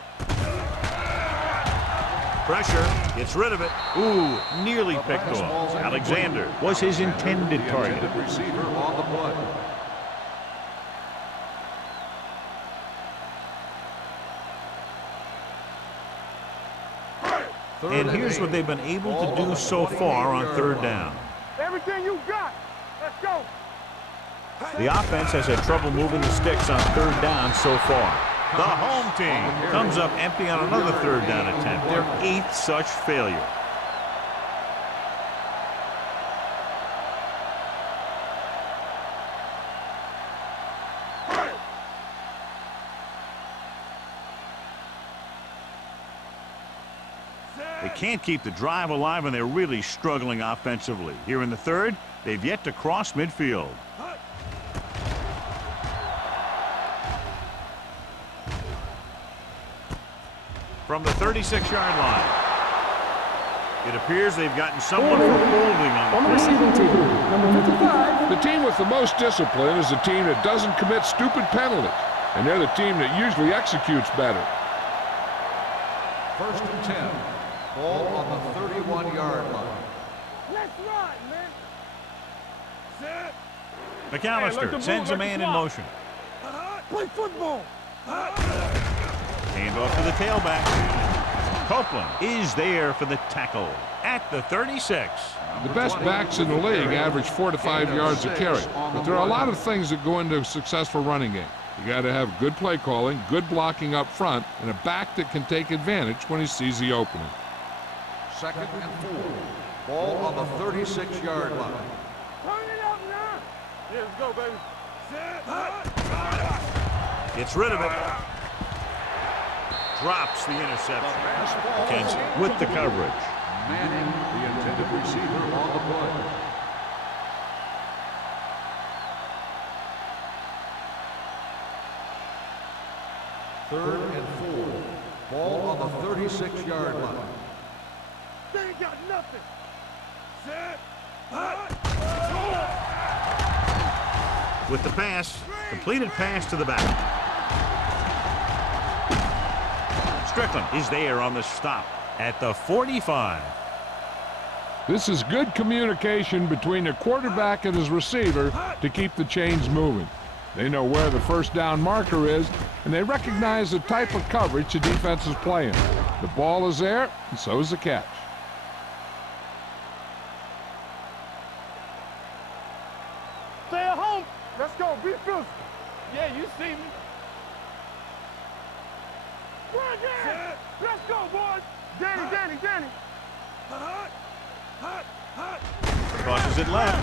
Pressure, gets rid of it. Ooh, nearly picked off. Alexander was his intended target. Receiver on the play. And here's what they've been able to do so far on third down. Everything you got. Let's go. The offense has had trouble moving the sticks on third down so far. The home team comes up empty on another third down attempt. Their 8th such failure. They can't keep the drive alive, and they're really struggling offensively. Here in the third, they've yet to cross midfield. From the 36-yard line. It appears they've gotten someone for holding On on the the receiving team, number 55. The team with the most discipline is the team that doesn't commit stupid penalties, and they're the team that usually executes better. First and 10. Ball on the 31-yard line. Let's run, man. Set. McAllister sends a man in motion. Play football. Handoff to the tailback. Copeland is there for the tackle at the 36. The best backs in the league average 4 to 5 yards a carry, but there are a lot of things that go into a successful running game. You got to have good play calling, good blocking up front, and a back that can take advantage when he sees the opening. Second and 4. Ball on the 36-yard line. Turn it up now. Here, let's go, baby. Set. Gets rid of it. Drops the interception. Kenzie with the coverage. Manning, the intended receiver, on the play. Third and 4. Ball on the 36-yard line. They ain't got nothing. Set. With the pass, completed pass to the back. Strickland is there on the stop at the 45. This is good communication between the quarterback and his receiver to keep the chains moving. They know where the first down marker is, and they recognize the type of coverage the defense is playing. The ball is there, and so is the catch. Stay at home. Let's go. Be physical. Yeah, you see me. Run, Danny. Let's go, boys. Danny. Crosses it left.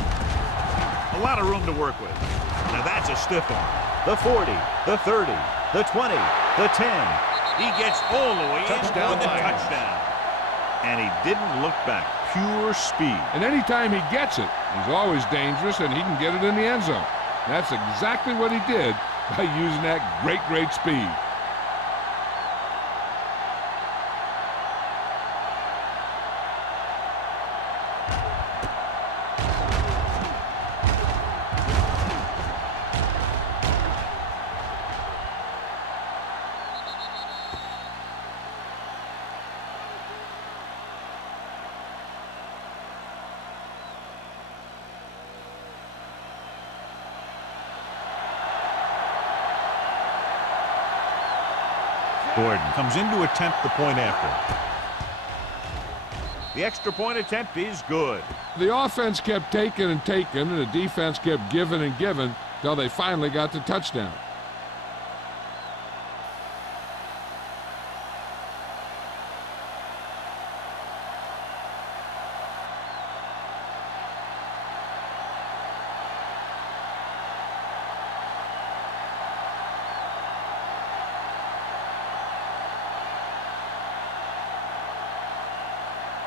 A lot of room to work with. Now that's a stiff arm. The 40, the 30, the 20, the 10. He gets all the way in for the touchdown. And he didn't look back. Pure speed. And anytime he gets it, he's always dangerous, and he can get it in the end zone. That's exactly what he did by using that great speed. Gordon comes in to attempt the point after. The extra point attempt is good. The offense kept taking and taking, and the defense kept giving and giving, till they finally got the touchdown.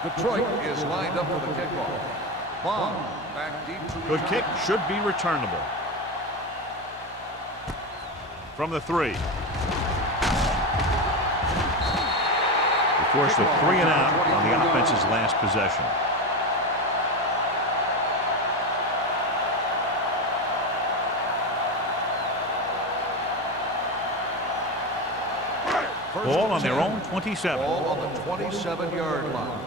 Detroit is lined up for the kickoff. Bond back deep to Good kick, should be returnable. From the 3. They forced a 3 and out on the offense's last possession. Ball on their own 27. Ball on the 27-yard line.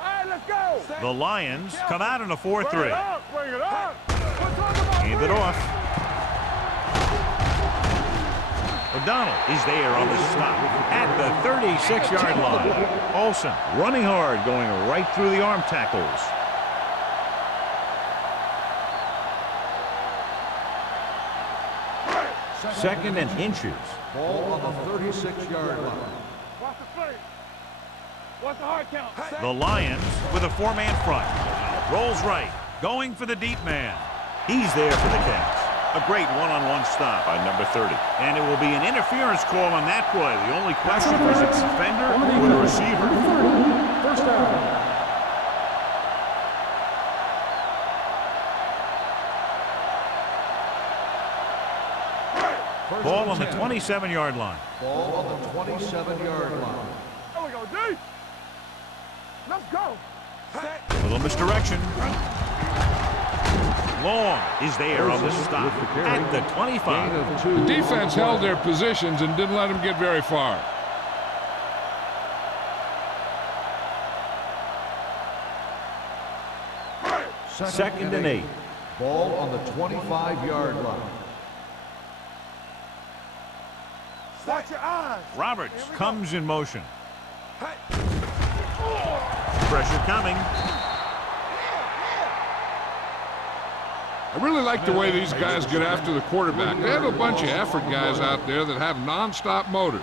All right, let's go. The Lions come out in a 4-3. Bring it up, bring it up. We're talking about Hand it off. O'Donnell is there on the stop at the 36-yard line. Olsen running hard, going right through the arm tackles. Second and inches. Ball on the 36-yard line. Watch the play. What's the hard count? The Lions with a 4-man front. Rolls right, going for the deep man. He's there for the catch. A great one-on-one stop by number 30. And it will be an interference call on that play. The only question is the defender or the receiver. First down. Ball on the 27-yard line. Ball on the 27-yard line. There we go, D. Let's go. A little misdirection. Long is there on the stop at the 25. The defense held their positions and didn't let them get very far. Second and 8. Ball on the 25-yard line. Watch your eyes. Roberts comes in motion. Pressure coming. I really like the way these guys get after the quarterback. They have a bunch of effort guys out there that have non-stop motors.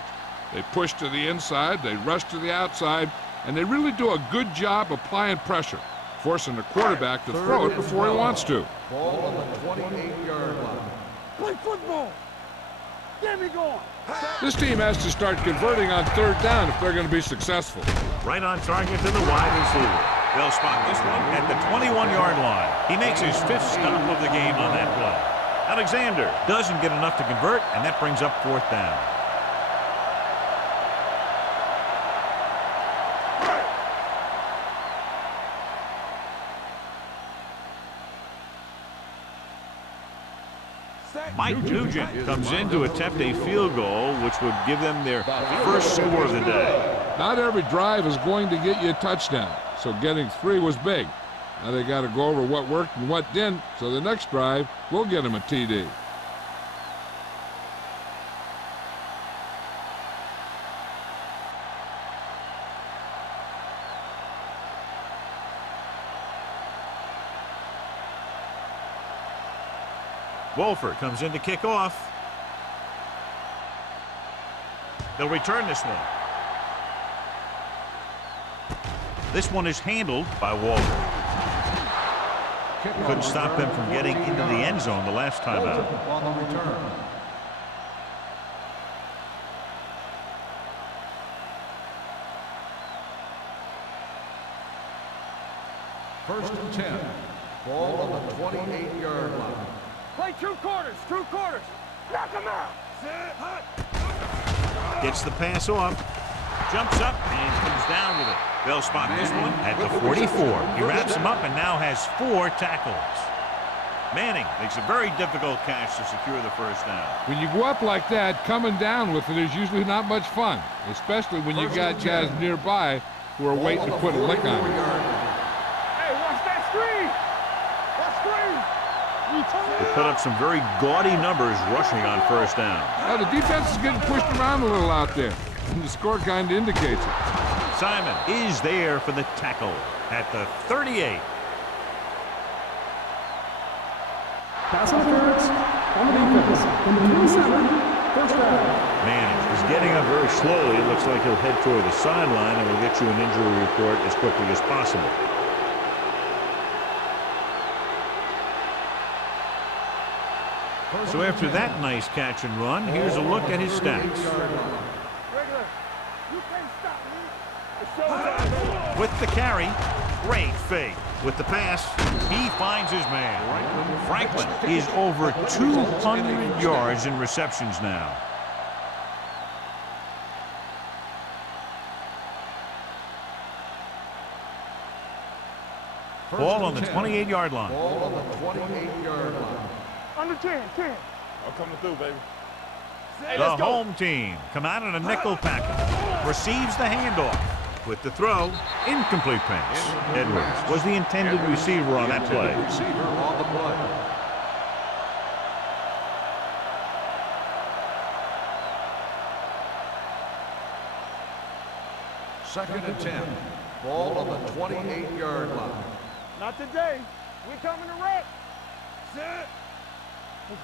They push to the inside, they rush to the outside, and they really do a good job applying pressure, forcing the quarterback to throw it before he wants to. Ball on the 28-yard line. Play football. Get me going. This team has to start converting on third down if they're going to be successful. Right on target to the wide receiver. They'll spot this one at the 21-yard line. He makes his 5th stop of the game on that play. Alexander doesn't get enough to convert, and that brings up 4th down. Mike Nugent comes in to attempt a field goal, which would give them their first score of the day. Not every drive is going to get you a touchdown, so getting 3 was big. Now they got to go over what worked and what didn't, so the next drive will get them a TD. Wolford comes in to kick off. They'll return this one. This one is handled by Walter. Couldn't stop them from getting into the end zone the last time out. On the return. First and 10. Ball on the 28-yard line. Play 2 quarters. 2 quarters. Knock him out. Gets the pass off. Jumps up and comes down with it. They'll spot this one at the 44. He wraps him up and now has 4 tackles. Manning makes a very difficult catch to secure the first down. When you go up like that, coming down with it is usually not much fun, especially when you got guys nearby who are waiting to put a lick on it. Hey, watch that screen. That screen. They put up some very gaudy numbers rushing on first down. Now, the defense is getting pushed around a little out there, and the score kind of indicates it. Simon is there for the tackle at the 38. Pass interference on the defense. Number 27, first down. Manning is getting up very slowly. It looks like he'll head toward the sideline, and we'll get you an injury report as quickly as possible. So after that nice catch and run, here's a look at his stats. Regular. You can't stop me. It's showtime. With the carry, great fake. With the pass, he finds his man. Franklin is over 200 yards in receptions now. Ball on the 28-yard line. Ball on the 28-yard line. Under 10. I'm coming through, baby. The home team come out in a nickel package. Receives the handoff. With the throw, incomplete pass. Edwards was the intended receiver on that play. Receiver on the play. Second and 10. Ball on the 28-yard line. Not today. We coming to wreck. Set.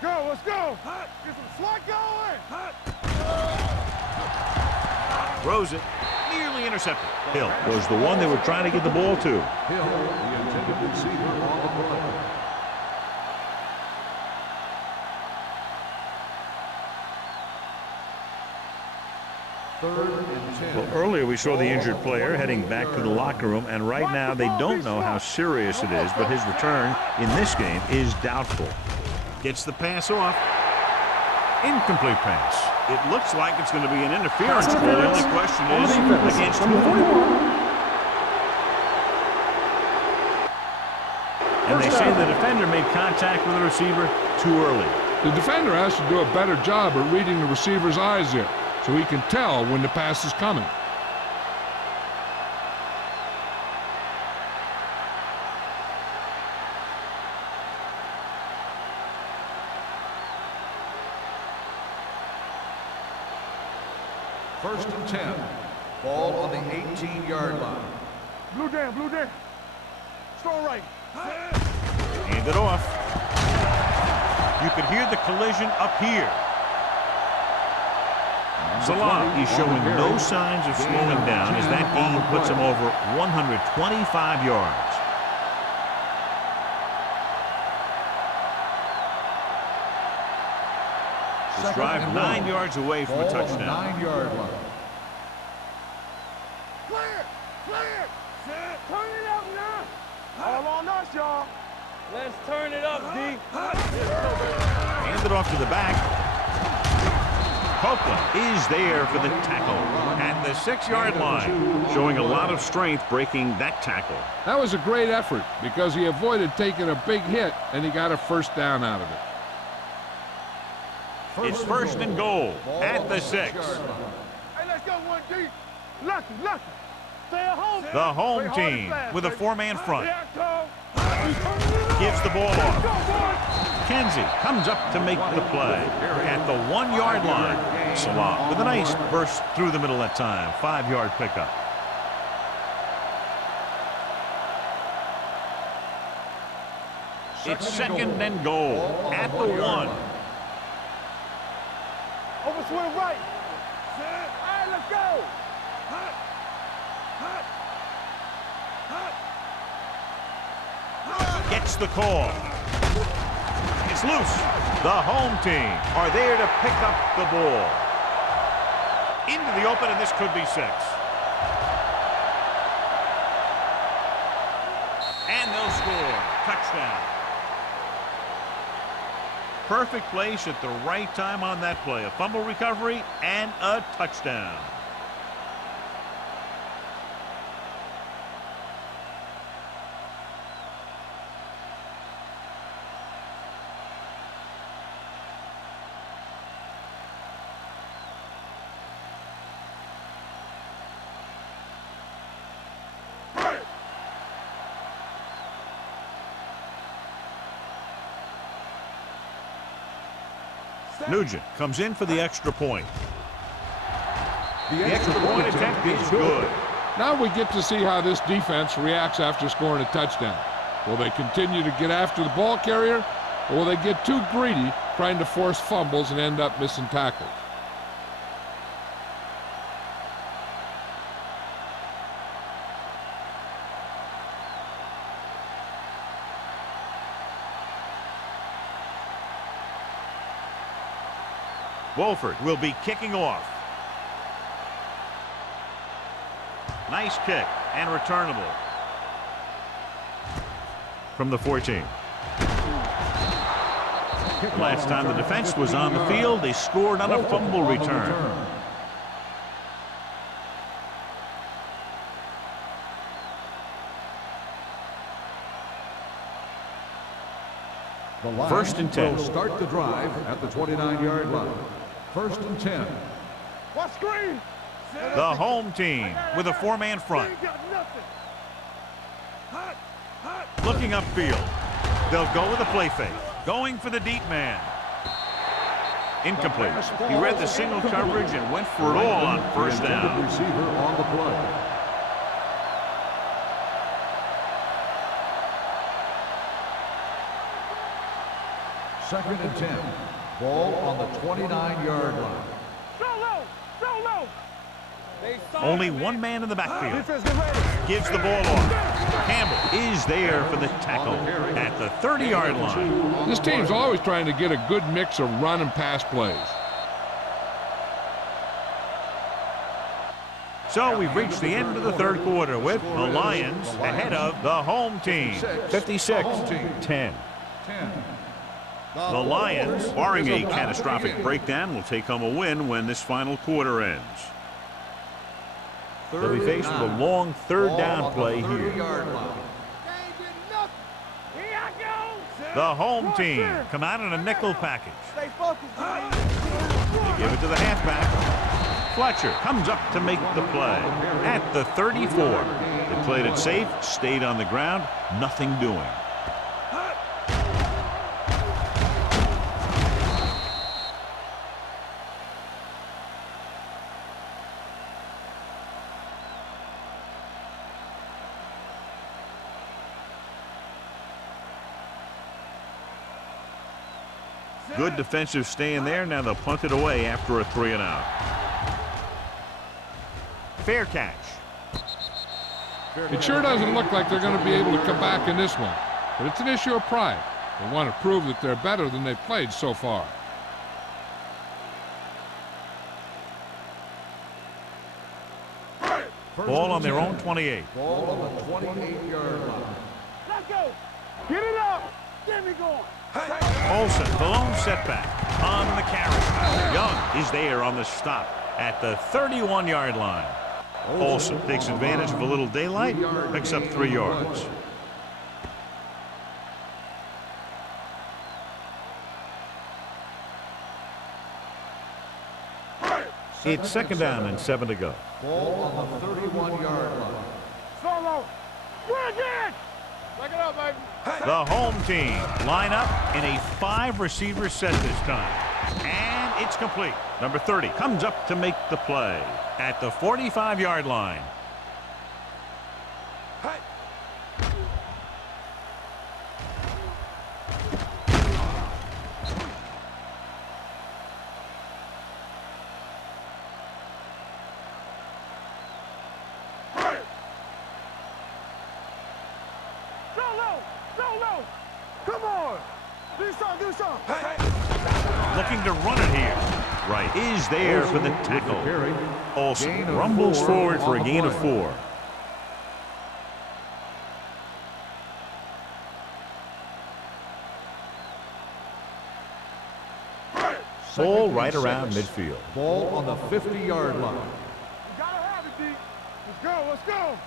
Let's go. Get some slack going. Throws it. Nearly intercepted. Hill was the one they were trying to get the ball to. Hill, the intended receiver on the play. Third and 10. Well, earlier we saw the injured player heading back to the locker room, and right now they don't know how serious it is, but his return in this game is doubtful. Gets the pass off. Incomplete pass. It looks like it's going to be an interference call. The only question is against whom? And they say the defender made contact with the receiver too early. The defender has to do a better job at reading the receiver's eyes here, so he can tell when the pass is coming. First and 10. Ball on the 18-yard line. Blue down. Strong right. Hand it off. You could hear the collision up here. Salah is showing no signs of slowing down as that gain puts him over 125 yards. This drive 9 yards away from a touchdown. 9-yard line. Clear. Turn it up now. All on us, y'all. Let's turn it up, D. Hand it off to the back. Copeland is there for the tackle at the 6-yard line, showing a lot of strength breaking that tackle. That was a great effort because he avoided taking a big hit and he got a first down out of it. It's first and goal at the 6. Hey, let's go 1D. Lucky. Stay at home. The home team with a 4-man front. Yeah, go. Gives the ball Let's off. go, boys. Kenzie comes up to make the play at the 1-yard line. Salah with a nice burst through the middle that time. 5-yard pickup. It's second and goal at the 1. Over to the right. All right, let's go. Gets the call. It's loose. The home team are there to pick up the ball. Into the open, and this could be 6. And they'll score. Touchdown. Perfect place at the right time on that play. A fumble recovery and a touchdown. Nugent comes in for the extra point. The extra point attempt is good. Now we get to see how this defense reacts after scoring a touchdown. Will they continue to get after the ball carrier, Or will they get too greedy trying to force fumbles and end up missing tackles? Wolford will be kicking off. Nice kick and returnable from the 14. Last time the defense was on the field, they scored on a fumble return. First and 10. Start the drive at the 29-yard line. First and 10. What screen? The home team with a four-man front. Looking upfield. They'll go with a play fake. Going for the deep man. Incomplete. He read the single coverage and went for it all on first down. Receiver on the play. Second and 10. Ball on the 29-yard line. Only one man in the backfield. Gives the ball off. Campbell is there for the tackle at the 30-yard line. This team's always trying to get a good mix of run and pass plays. So we've reached the end of the third quarter with the Lions ahead of the home team. 56-10. The Lions, barring a catastrophic breakdown, will take home a win when this final quarter ends. They'll be faced with a long third down play here. The home team come out in a nickel package. They give it to the halfback. Fletcher comes up to make the play at the 34. They played it safe, stayed on the ground, nothing doing. Good defensive stand there. Now they'll punt it away after a 3-and-out. Fair catch. It sure doesn't look like they're going to be able to come back in this one, but it's an issue of pride. They want to prove that they're better than they've played so far. Ball on their own 28. Ball on the 28-yard line. Let's go. Get it up. Get me going. Olsen, the lone setback on the carry. Young is there on the stop at the 31-yard line. Olsen takes advantage of a little daylight, picks up 3 yards. It's second down and 7 to go. Ball on the 31-yard line. Solo. We're again. Look it up, baby. The home team line up in a 5-receiver set this time. And it's complete. Number 30 comes up to make the play at the 45-yard line. Come on. Do something. Looking to run it here. Right is there for the tackle. Olsen rumbles forward for a gain of 4. Ball right around midfield. Ball on the 50-yard line. You gotta have it, D. Let's go.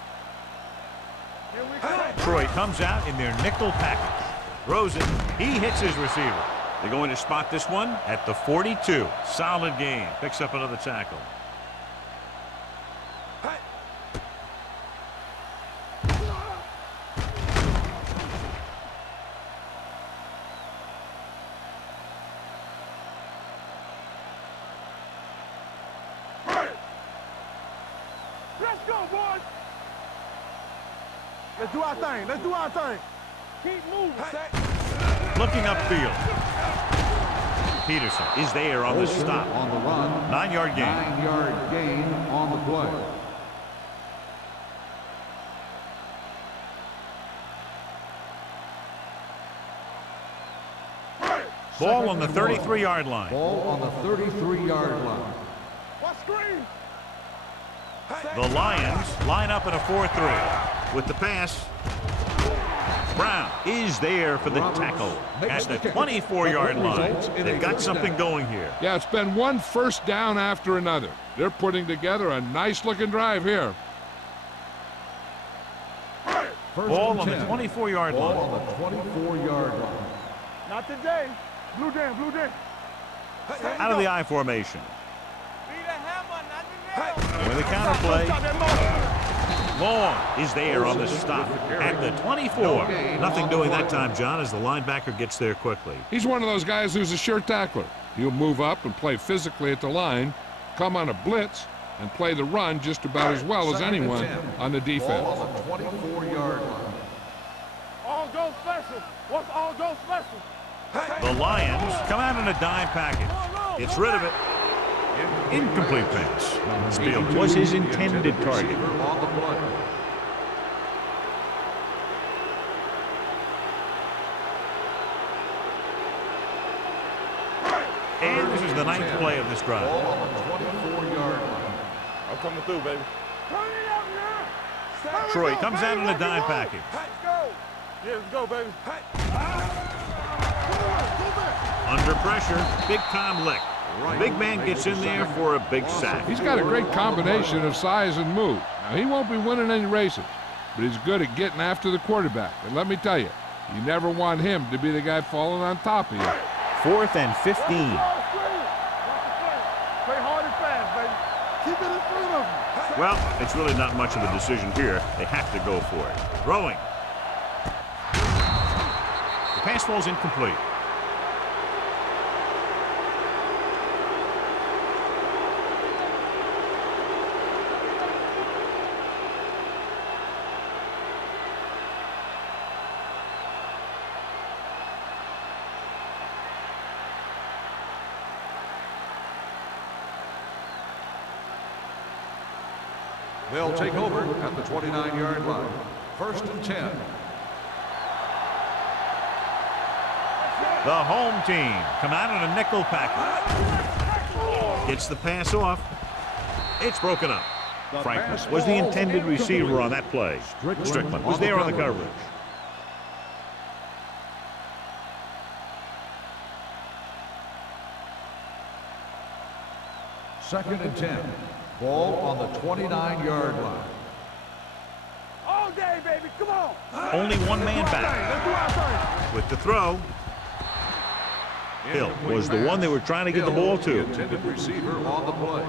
Here we go. Troy comes out in their nickel package. Throws it. He hits his receiver. They're going to spot this one at the 42. Solid game. Picks up another tackle. Let's go, boys. Let's do our thing. Keep moving, Zach. Looking upfield. Peterson is there on the stop. On the run. 9-yard gain. 9-yard gain on the play. Ball on the 33-yard line. Ball on the 33-yard line. What screen? The Lions line up in a 4-3. With the pass, Brown is there for the tackle at the 24-yard line. They've got something going here. Yeah, it's been one first down after another. They're putting together a nice-looking drive here. Ball on the 24-yard line. Ball on the 24-yard line. Not today. Blue Dan, blue Dan. Out of the I formation. Be the hammer, not the nail. With the counter play. Long is there on the stop at the 24. Nothing doing that time, John, as the linebacker gets there quickly. He's one of those guys who's a sure tackler. He'll move up and play physically at the line, come on a blitz, and play the run just about as well as anyone on the defense. Ball on the 24-yard line. All go special. What's all go special? The Lions come out in a dime package. Gets rid of it. Incomplete pass. Field was his intended target. On the play. And this is the 9th play of this drive. Ball on the 24-yard line. I'm coming through, baby. Turn it up now. Troy comes out in a dime package. Let's go. Yeah, let's go, baby. Under pressure, big-time lick. The big man gets in there for a big sack. He's got a great combination of size and move. Now, he won't be winning any races, but he's good at getting after the quarterback. And let me tell you, you never want him to be the guy falling on top of you. 4th and 15. Play hard and fast, baby. Keep it in front of him. Well, it's really not much of a decision here. They have to go for it. Throwing. The pass falls incomplete. They'll take over at the 29-yard line. 1st and 10. The home team come out in a nickel package. Gets the pass off. It's broken up. Franklin was the intended receiver on that play. Strickland was there on the coverage. Second and 10. Ball on the 29-yard line. All day, baby. Come on. Only one man back. Let's do our thing. With the throw, Hill was the one they were trying to get the ball to. Intended receiver on the play.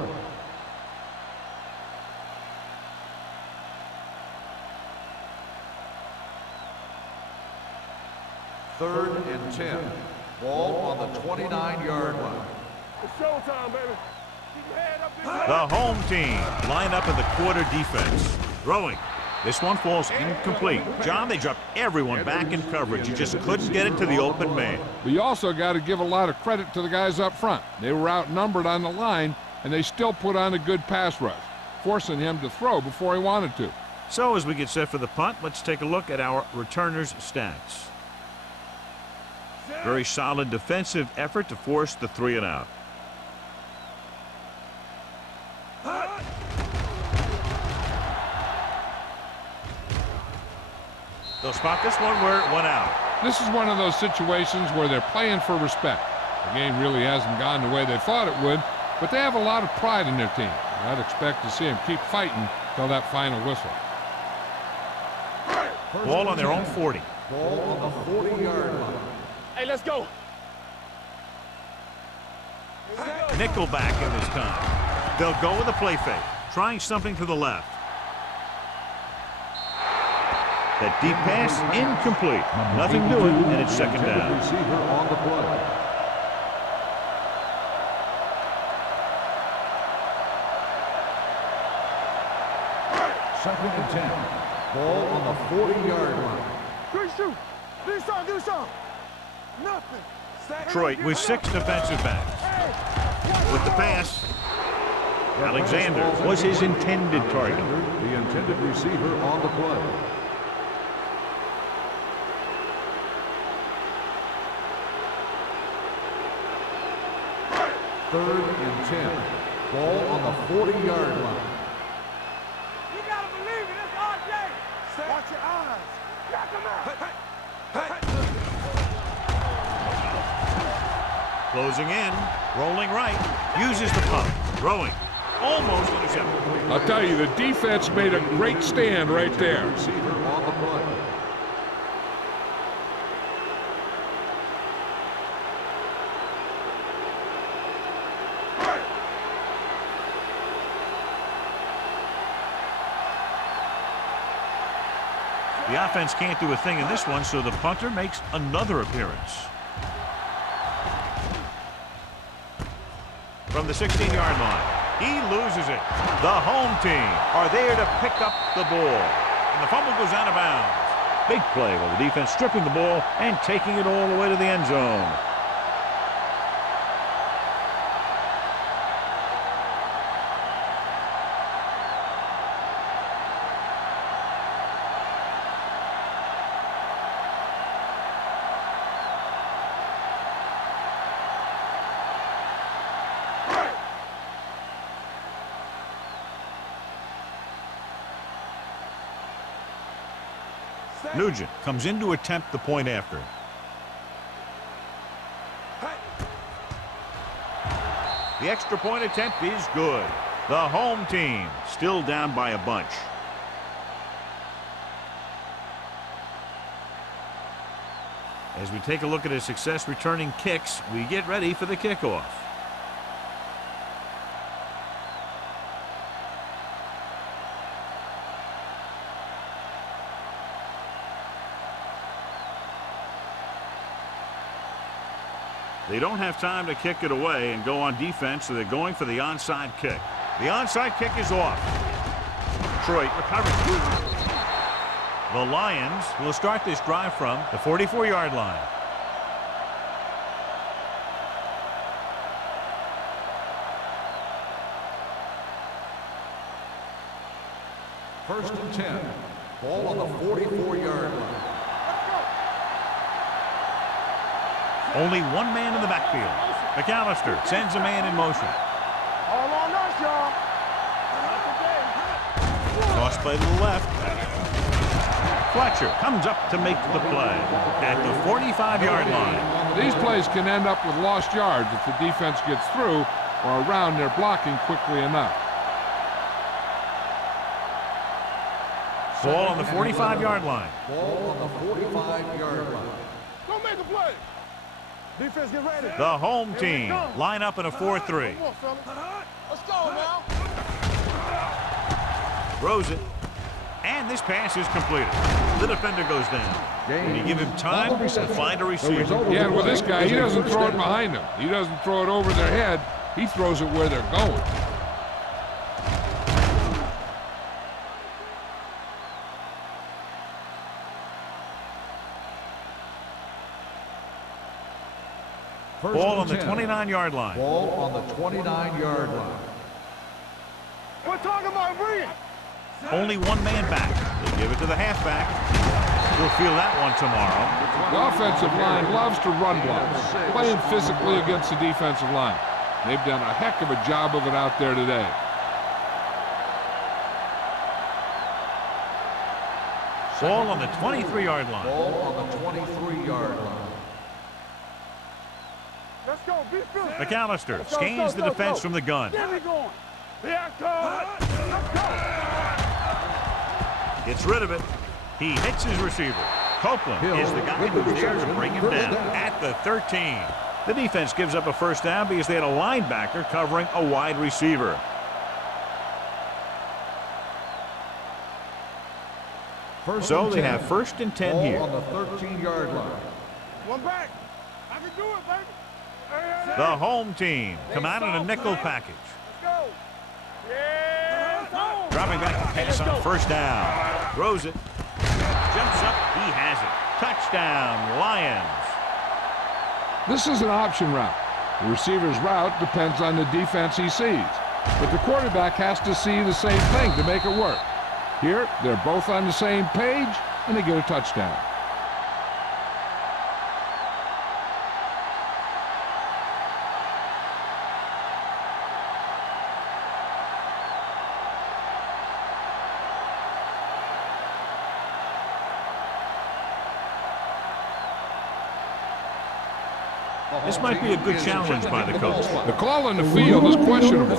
Third and 10. Ball on the 29-yard line. It's showtime, baby. Keep your head up there. The home team line up in the quarter defense. Throwing. This one falls incomplete. John, they dropped everyone back in coverage. You just couldn't get it to the open man. But you also got to give a lot of credit to the guys up front. They were outnumbered on the line, and they still put on a good pass rush, forcing him to throw before he wanted to. So as we get set for the punt, let's take a look at our returners' stats. Very solid defensive effort to force the 3 and out. They'll spot this one where it went out. This is one of those situations where they're playing for respect. The game really hasn't gone the way they thought it would, but they have a lot of pride in their team. I'd expect to see them keep fighting till that final whistle. Ball on their own 40. Ball on the 40-yard line. Hey, let's go. Nickel back in this time. They'll go with a play fake, trying something to the left. That deep pass, incomplete. Nothing doing, and it's second down. Receiver on the play. Second and 10. Ball on the 40-yard line. Good shoot. Do something, do something. Nothing. Detroit with 6 defensive backs. With the pass, Alexander was his intended target. The intended receiver on the play. Third and 10. Ball on the 40-yard line. You gotta believe it. It's RJ. Watch your eyes. Jack him out. Closing in, rolling right, uses the pump, throwing, almost intercepted. I'll tell you, the defense made a great stand right there. Receiver on the play. The offense can't do a thing in this one, so the punter makes another appearance. From the 16-yard line, he loses it. The home team are there to pick up the ball. And the fumble goes out of bounds. Big play while the defense stripping the ball and taking it all the way to the end zone. Nugent comes in to attempt the point after. The extra point attempt is good. The home team still down by a bunch. As we take a look at his success returning kicks, we get ready for the kickoff. They don't have time to kick it away and go on defense, so they're going for the onside kick. The onside kick is off. Detroit recovers. The Lions will start this drive from the 44-yard line. First and 10. Ball on the 44-yard line. Only one man in the backfield. McAllister sends a man in motion. All on us, y'all. Cross play to the left. Fletcher comes up to make the play at the 45-yard line. These plays can end up with lost yards if the defense gets through or around their blocking quickly enough. Ball on the 45-yard line. Ball on the 45-yard line. Don't make a play. Defense, get ready. The home team line up in a 4-3. Come on, fella. Let's go now. Throws it. And this pass is completed. The defender goes down. And you give him time to find a receiver. Yeah, and with this guy, he doesn't throw it behind him. He doesn't throw it over their head. He throws it where they're going. Ball on the 29-yard line. Ball on the 29-yard line. We're talking about bringing. Only one man back. They give it to the halfback. We'll feel that one tomorrow. The offensive line loves to run blocks, playing physically against the defensive line. They've done a heck of a job of it out there today. Ball on the 23-yard line. Ball on the 23-yard line. Let's go. Be good. McAllister scans the defense from the gun. Get me going. Let's go. Gets rid of it. He hits his receiver. Copeland is the guy who's there to bring him down at the 13. The defense gives up a first down because they had a linebacker covering a wide receiver. So they have first and 10 here. Ball on the 13-yard line. One back. I can do it, baby. The home team come out in a nickel package. Let's go. Yeah. Dropping back to pass on first down. Throws it. Jumps up. He has it. Touchdown, Lions. This is an option route. The receiver's route depends on the defense he sees, but the quarterback has to see the same thing to make it work. Here, they're both on the same page, and they get a touchdown. This might be a good challenge by the coach. The call on the field is questionable.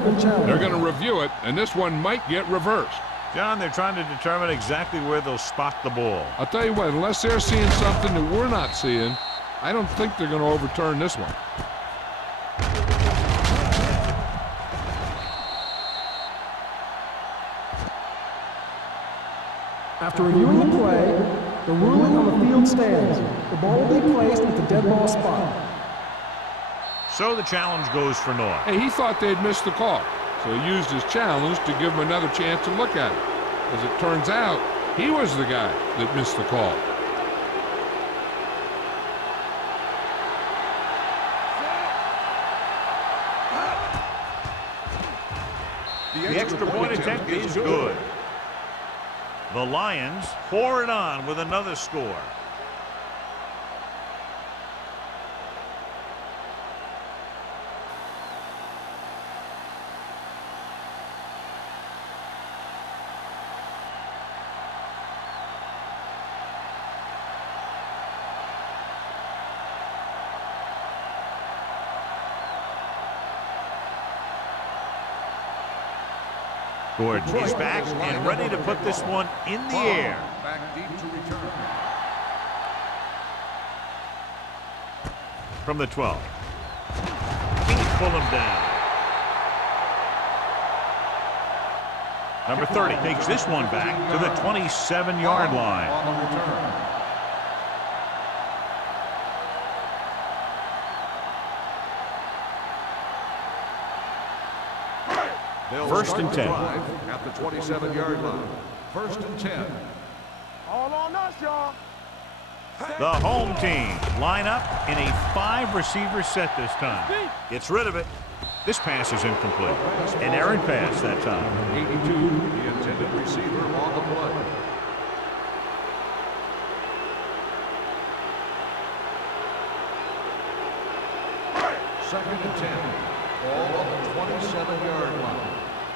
They're going to review it, and this one might get reversed. John, they're trying to determine exactly where they'll spot the ball. I'll tell you what, unless they're seeing something that we're not seeing, I don't think they're going to overturn this one. After reviewing the play, the ruling on the field stands. The ball will be placed at the dead ball spot. So the challenge goes for North. Hey, he thought they'd missed the call, so he used his challenge to give him another chance to look at it. As it turns out, he was the guy that missed the call. The extra point attempt is good. The Lions pour it on with another score. Gordon is back and ready to put this one in the air. Back deep to return. From the 12. Can't pull him down. Number 30 takes this one back to the 27-yard line. On the return. First and 10. At the 27-yard line. First and 10. All on us, y'all. The home team line up in a 5-receiver set this time. Gets rid of it. This pass is incomplete. An errant pass that time. 82, the intended receiver on the play. Second and 10. Ball on the 27-yard line.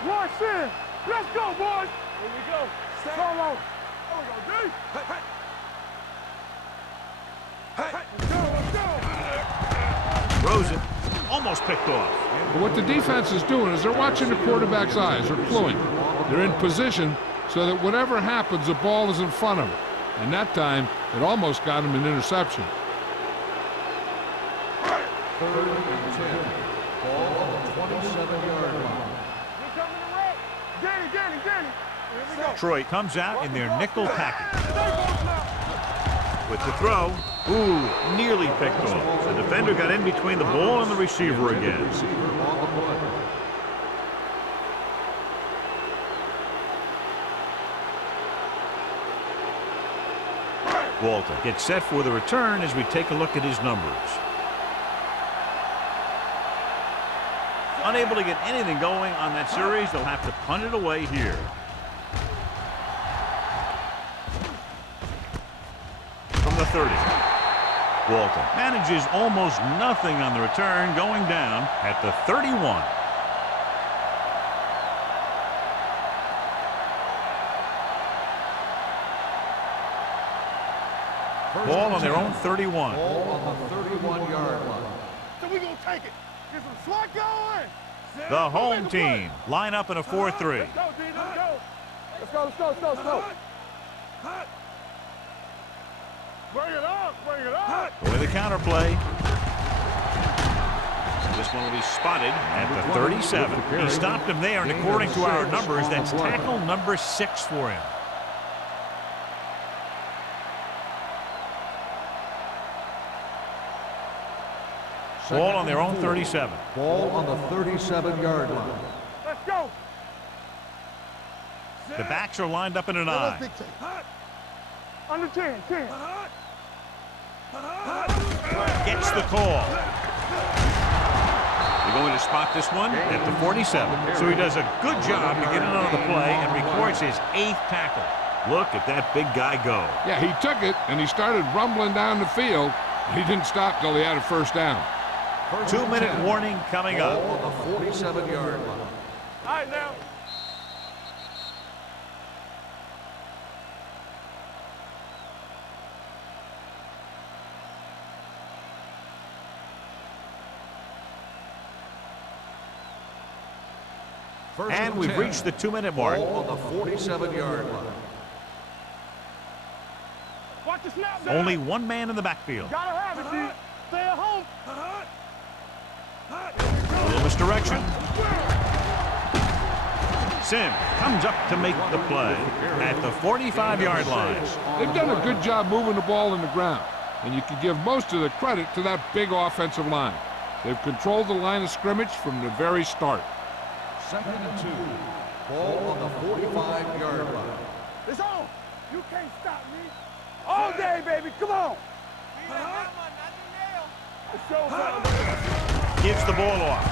Watch in. Let's go, boys. Here we go. Solo. There we go, D. Let's go. Throws it. Almost picked off. But what the defense is doing is they're watching the quarterback's eyes. They're cluing. They're in position so that whatever happens, the ball is in front of them. And that time, it almost got him an interception. Third and 10. Ball on the 27-yard line. We coming to wreck. Danny. Here we go. Detroit comes out in their nickel package. They both now. With the throw, ooh, nearly picked off. The defender got in between the ball and the receiver again. Receiver on the play. Walter gets set for the return as we take a look at his numbers. Unable to get anything going on that series, they'll have to punt it away here. From the 30. Walton manages almost nothing on the return, going down at the 31. Ball on their own 31. Ball on the 31-yard line. So we gonna take it. Get some slot going. The home team line up in a 4-3. Let's go, D. Let's go. Bring it up. With the counter play. This one will be spotted at the 37. He stopped him there, and according to our numbers, that's tackle number 6 for him. Ball on their own 37. Ball on the 37-yard line. Let's go. The backs are lined up in an I. Under 10. Gets the call. They're going to spot this one at the 47. So he does a good job to get it on the play and records his 8th tackle. Look at that big guy go. Yeah, he took it, and he started rumbling down the field. He didn't stop till he had a first down. 2-minute warning coming up. On the 47-yard line. All right, now. And we've reached the 2-minute mark. On the 47-yard line. Watch the snap, man. Only one man in the backfield. Gotta have it, D. Stay at home. A little misdirection. Sim comes up to make the play at the 45-yard line. They've done a good job moving the ball in the ground, and you can give most of the credit to that big offensive line. They've controlled the line of scrimmage from the very start. 2nd and 2. Ball on the 45-yard line. It's on. You can't stop me. All day, baby. Come on. It's your fault. Gives the ball off.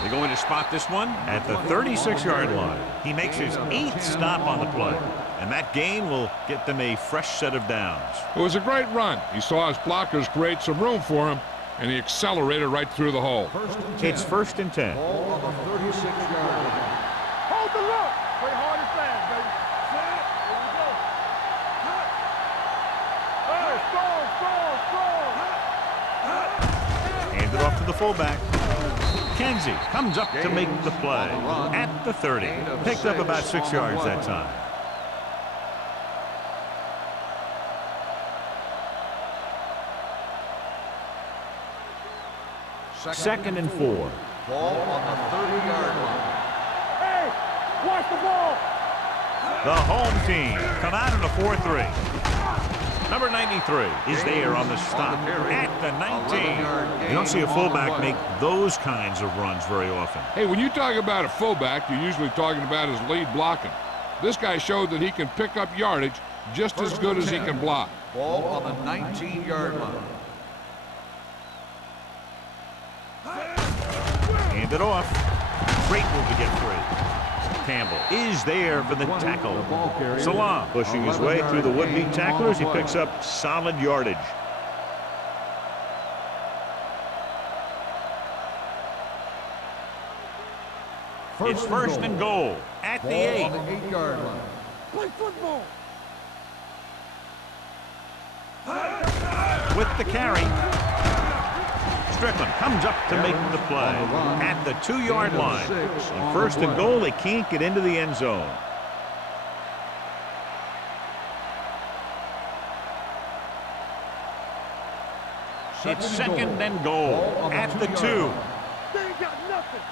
They're going to spot this one at the 36-yard line. He makes his 8th stop on the play, and that gain will get them a fresh set of downs. It was a great run. He saw his blockers create some room for him, and he accelerated right through the hole. It's 1st and 10. Ball on the 36-yard line. Hold the look. Play hard and fast, baby. Set. Here we go. Hey, score. Hand it off to the fullback. Kenzie comes up to make the play at the 30. Picked up about 6 yards that time. Second and 4. Ball on the 30-yard line. Hey, watch the ball. The home team come out in a 4-3. Number 93 is there on the stop at the 19. You don't see a fullback make those kinds of runs very often. Hey, when you talk about a fullback, you're usually talking about his lead blocking. This guy showed that he can pick up yardage just as good as he can block. Ball on the 19-yard line. Hand it off. Great move to get free. Campbell is there for the tackle. Salam pushing his way through the would-be tacklers. He picks up solid yardage. It's 1st and goal at the 8. On the 8-yard line. Play football. With the carry. Strickland comes up to make the play at the 2-yard line. On 1st and goal, they can't get into the end zone. It's 2nd and goal at the 2. They ain't got nothing.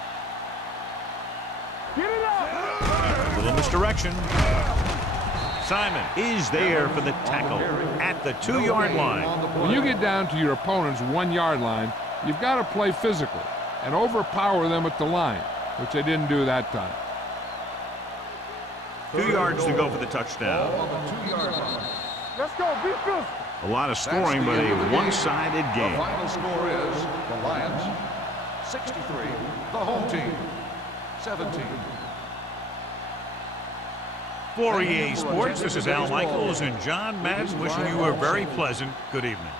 Get it up. Little misdirection. Simon is there for the tackle at the 2-yard line. When you get down to your opponent's 1-yard line, you've got to play physical and overpower them at the line, which they didn't do that time. 2 yards to go for the touchdown. On the 2-yard line. Let's go. Be physical. A lot of scoring, but a one-sided The game. final score is the Lions 63, the home team 17. For EA Sports, this is Al Michaels and John Madden wishing you a very pleasant good evening.